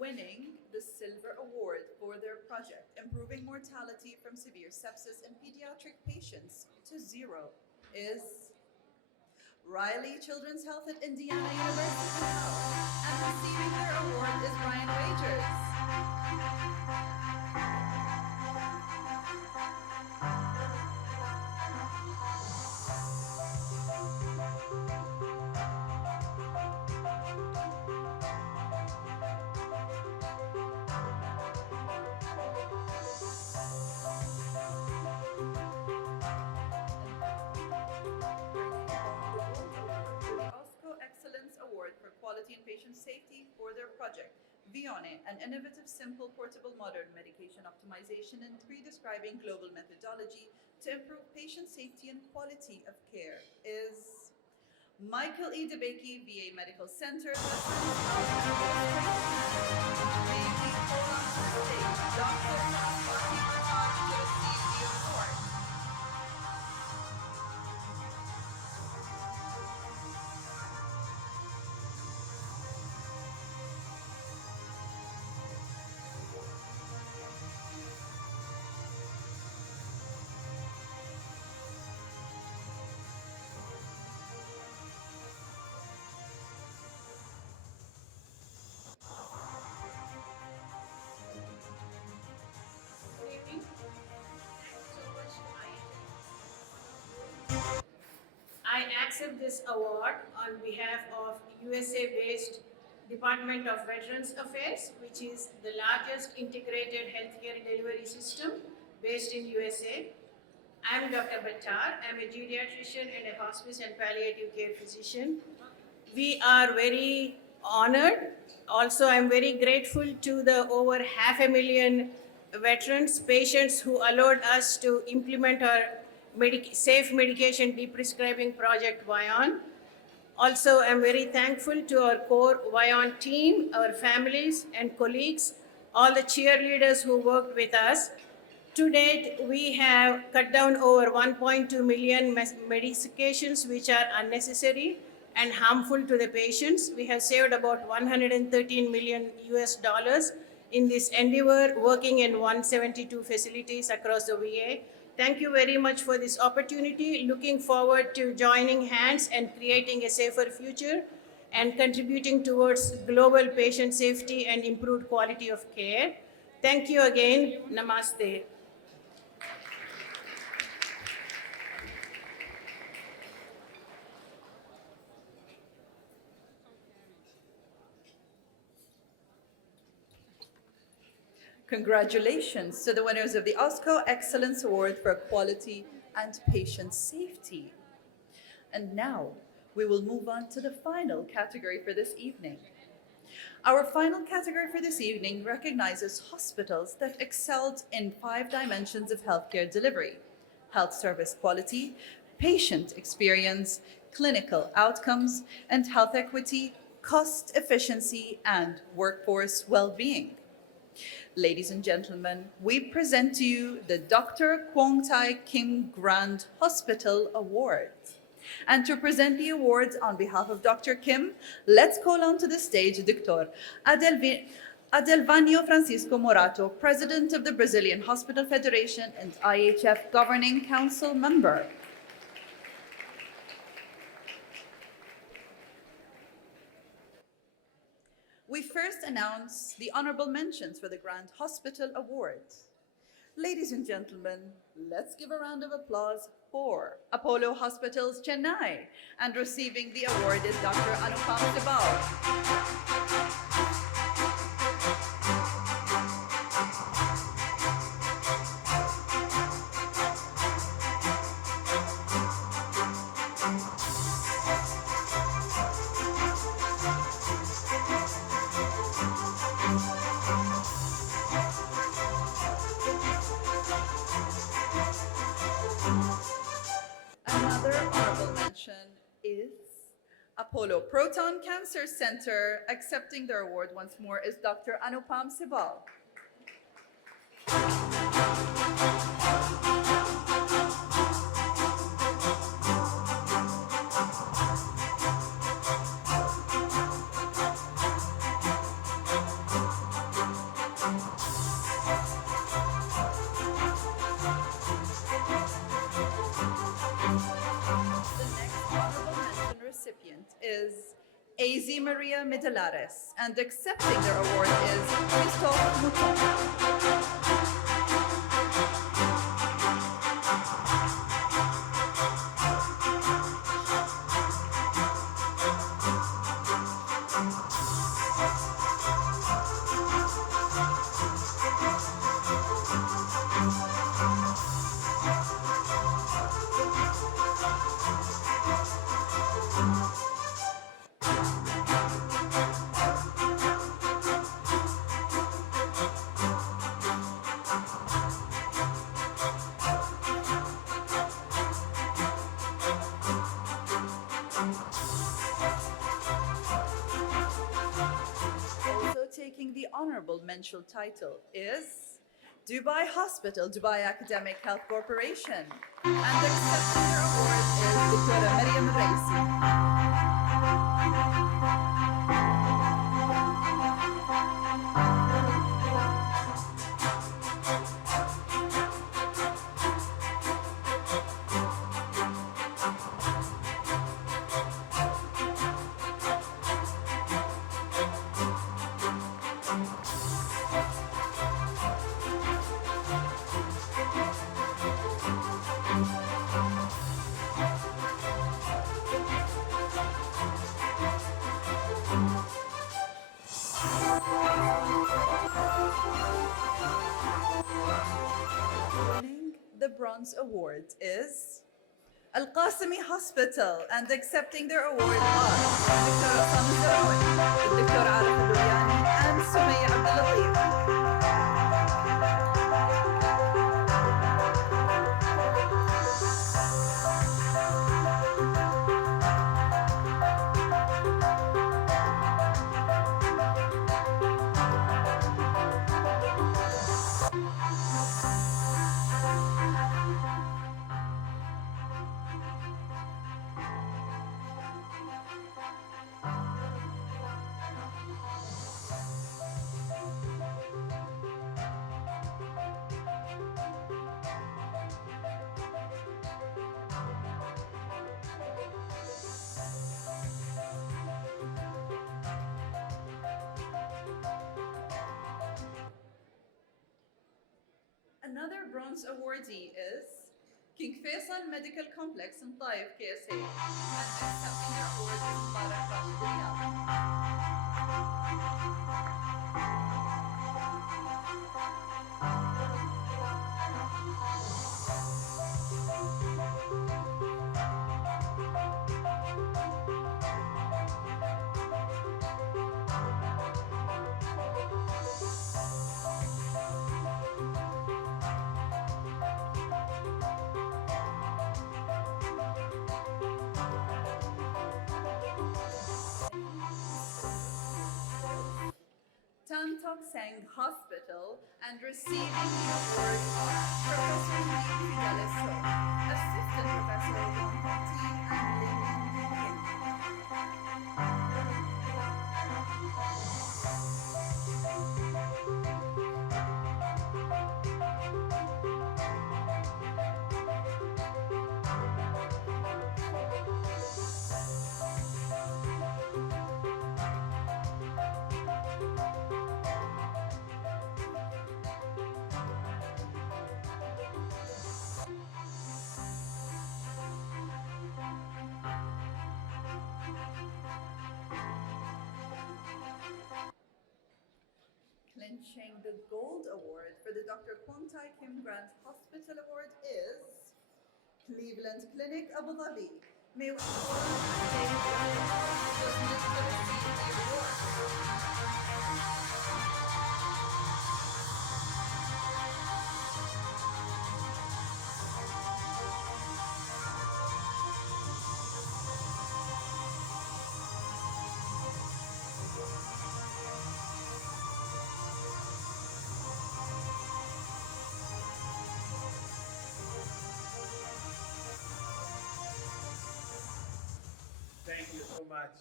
Winning the Silver Award for their project, improving mortality from severe sepsis in pediatric patients to 0, is Riley Children's Health at Indiana University Health, and receiving their award is Brian Wagers. Excellence Award for Quality and Patient Safety for their project, Vione, an innovative, simple, portable, modern medication optimization and prescribing global methodology to improve patient safety and quality of care, is Michael E. DeBakey, VA Medical Center. May we call on to the stage Dr. Marty Bernard to receive the award. I accept this award on behalf of USA-based Department of Veterans Affairs, which is the largest integrated healthcare delivery system based in USA. I'm Dr. Bhattar. I'm a geriatrician and a hospice and palliative care physician. We are very honored. Also, I'm very grateful to the over 500,000 veterans, patients who allowed us to implement our safe medication deprescribing project Vion. Also, I'm very thankful to our core Vion team, our families and colleagues, all the cheerleaders who worked with us. To date, we have cut down over 1.2 million medications which are unnecessary and harmful to the patients. We have saved about 113 million US dollars in this endeavor, working in 172 facilities across the VA. Thank you very much for this opportunity. Looking forward to joining hands and creating a safer future and contributing towards global patient safety and improved quality of care. Thank you again. Namaste. Congratulations to the winners of the OSCO Excellence Award for Quality and Patient Safety. And now we will move on to the final category for this evening. Our final category for this evening recognizes hospitals that excelled in 5 dimensions of healthcare delivery: health service quality, patient experience, clinical outcomes, and health equity, cost efficiency, and workforce well-being. Ladies and gentlemen, we present to you the Dr. Kwong Tai Kim Grand Hospital Awards. And to present the awards on behalf of Dr. Kim, let's call on to the stage Dr. Adelvanio Francisco Morato, President of the Brazilian Hospital Federation and IHF Governing Council member. We first announce the honorable mentions for the Grand Hospital Award. Ladies and gentlemen, let's give a round of applause for Apollo Hospitals Chennai, and receiving the award is Dr. Anupam Sibal. Another honorable mention is Apollo Proton Cancer Center. Accepting their award once more is Dr. Anupam Sibal. Is AZ Maria Midelares, and accepting their award is Christophe Mouton. Taking the honorable mention title is Dubai Hospital, Dubai Academic Health Corporation, and accepting their award is Dr. Mariam Raisi. Winning the Bronze Award is Al-Qasimi Hospital, and accepting their award are Dr. Osama Zaroui, Dr. Arif Al-Doyani, and Sumaya Abdul-Latif. Another bronze awardee is King Faisal Medical Complex in Taif, KSA, and accepting their award is Mubarak Rashid Riyad. Tan Tock Seng Hospital, and receiving the award are Professor Lee Fidelis, Assistant Professor Wong Hong-Ti, and Lin Clinching the Gold Award for the Dr. Kwang Tai Kim Grant Hospital Award is Cleveland Clinic, Abu Dhabi. May we inform David Levine was listed to receive the award. Thank you so much.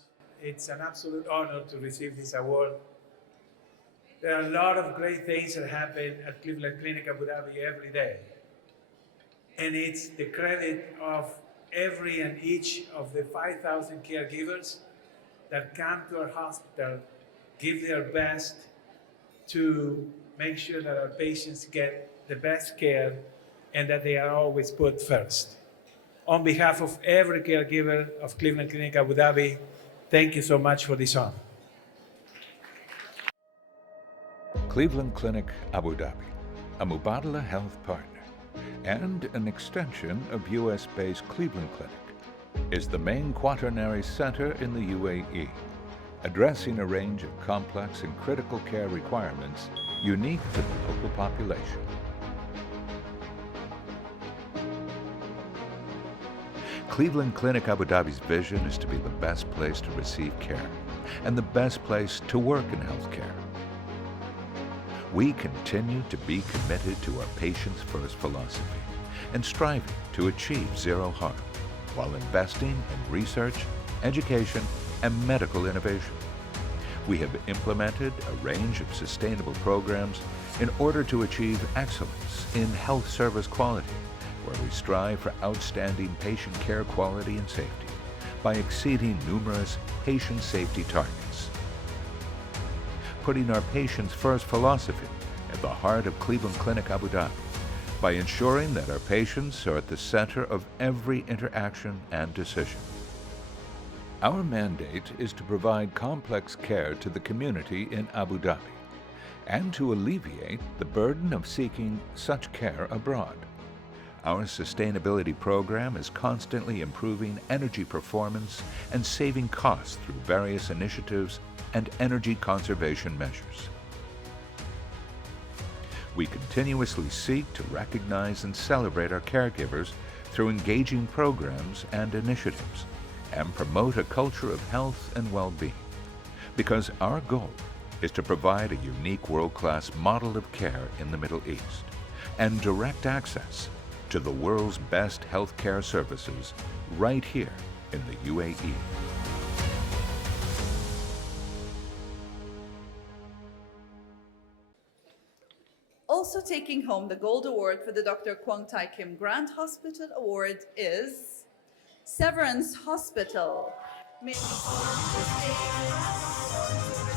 It's an absolute honor to receive this award. There are a lot of great things that happen at Cleveland Clinic Abu Dhabi every day. And it's the credit of every and each of the 5,000 caregivers that come to our hospital, give their best to make sure that our patients get the best care and that they are always put first. On behalf of every caregiver of Cleveland Clinic Abu Dhabi, thank you so much for this honor. Cleveland Clinic Abu Dhabi, a Mubadala Health partner, and an extension of US-based Cleveland Clinic, is the main quaternary center in the UAE, addressing a range of complex and critical care requirements unique to the local population. Cleveland Clinic Abu Dhabi's vision is to be the best place to receive care and the best place to work in healthcare. We continue to be committed to our patients first philosophy and striving to achieve zero harm while investing in research, education, and medical innovation. We have implemented a range of sustainable programs in order to achieve excellence in health service quality, where we strive for outstanding patient care quality and safety by exceeding numerous patient safety targets. Putting our patients first philosophy at the heart of Cleveland Clinic Abu Dhabi by ensuring that our patients are at the center of every interaction and decision. Our mandate is to provide complex care to the community in Abu Dhabi and to alleviate the burden of seeking such care abroad. Our sustainability program is constantly improving energy performance and saving costs through various initiatives and energy conservation measures. We continuously seek to recognize and celebrate our caregivers through engaging programs and initiatives, and promote a culture of health and well-being, because our goal is to provide a unique world-class model of care in the Middle East and direct access to the world's best healthcare services right here in the UAE. Also taking home the Gold Award for the Dr. Kwang Tai Kim Grant Hospital Award is Severance Hospital. May we stay to receive the award.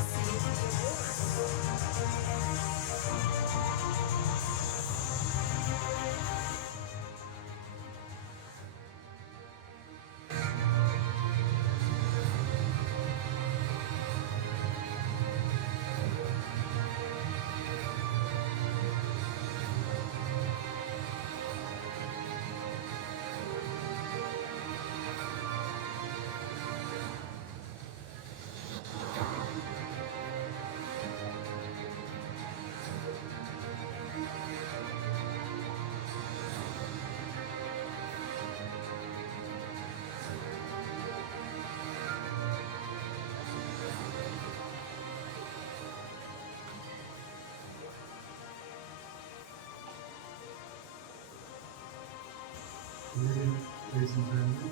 Ladies and gentlemen,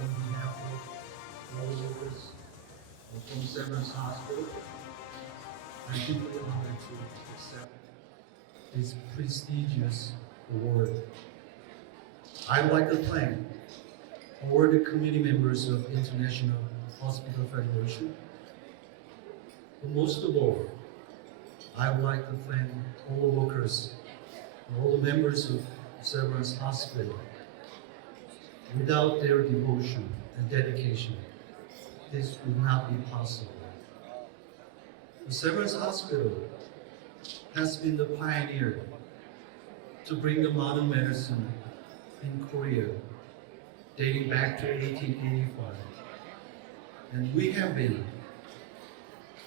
on behalf of all the workers of Severance Hospital, I'm deeply honored to accept this prestigious award. I'd like to thank awarded committee members of International Hospital Federation, but most of all, I would like to thank all the workers and all the members of Severance Hospital. Without their devotion and dedication, this would not be possible. The Severance Hospital has been the pioneer to bring the modern medicine in Korea, dating back to 1885. And we have been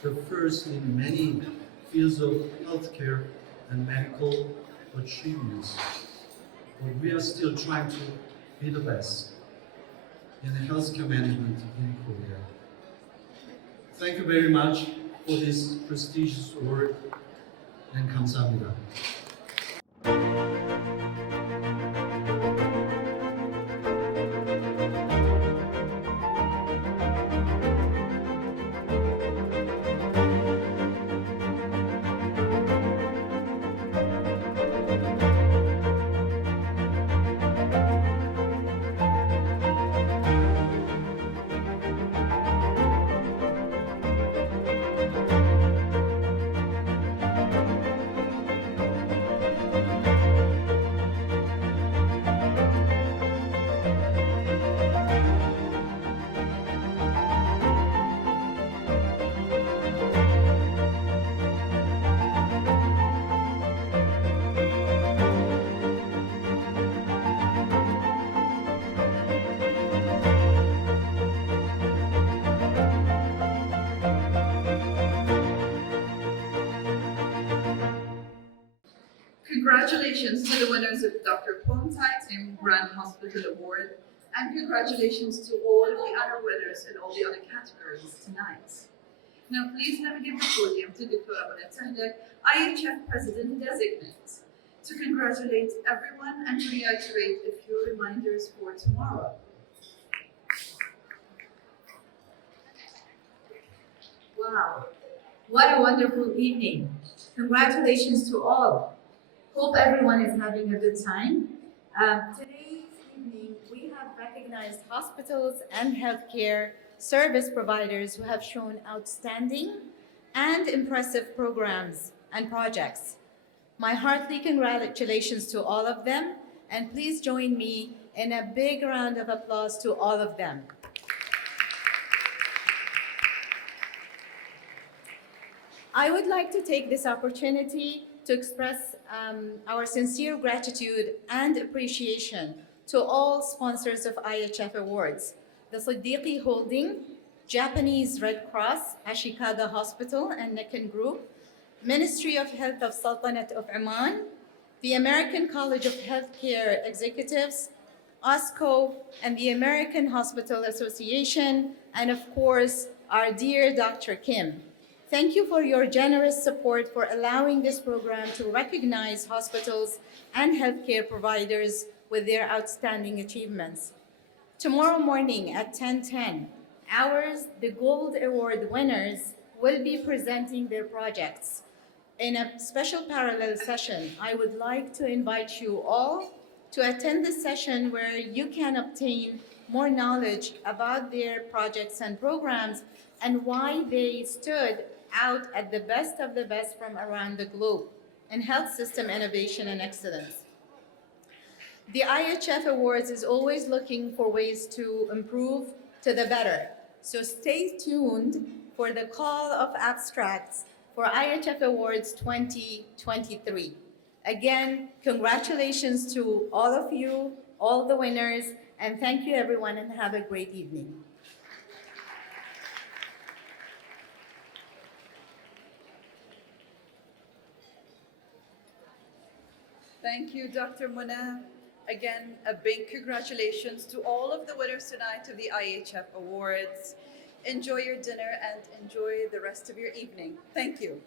the first in many fields of healthcare and medical achievements. But we are still trying to be the best in the healthcare management in Korea. Thank you very much for this prestigious award, and 감사합니다. Congratulations to the winners of Dr. Kwang Tai Kim Grant Hospital Award, and congratulations to all of the other winners in all the other categories tonight. Now please let me give the podium to Dr. Abunetende, IHF President-Designate, to congratulate everyone and to reiterate a few reminders for tomorrow. Wow, what a wonderful evening. Congratulations to all. Hope everyone is having a good time. Today's evening, we have recognized hospitals and healthcare service providers who have shown outstanding and impressive programs and projects. My hearty congratulations to all of them, and please join me in a big round of applause to all of them. I would like to take this opportunity to express our sincere gratitude and appreciation to all sponsors of IHF Awards, the Siddiqui Holding, Japanese Red Cross, Ashikaga Hospital and Nikken Group, Ministry of Health of Sultanate of Oman, the American College of Healthcare Executives, OSCO, and the American Hospital Association, and of course, our dear Dr. Kim. Thank you for your generous support for allowing this program to recognize hospitals and healthcare providers with their outstanding achievements. Tomorrow morning at 10:10, the Gold Award winners will be presenting their projects. In a special parallel session, I would like to invite you all to attend this session where you can obtain more knowledge about their projects and programs and why they stood out at the best of the best from around the globe in health system innovation and excellence. The IHF Awards is always looking for ways to improve to the better. So stay tuned for the call of abstracts for IHF Awards 2023. Again, congratulations to all of you, all the winners, and thank you everyone and have a great evening. Thank you, Dr. Mona. Again, a big congratulations to all of the winners tonight of the IHF Awards. Enjoy your dinner and enjoy the rest of your evening. Thank you.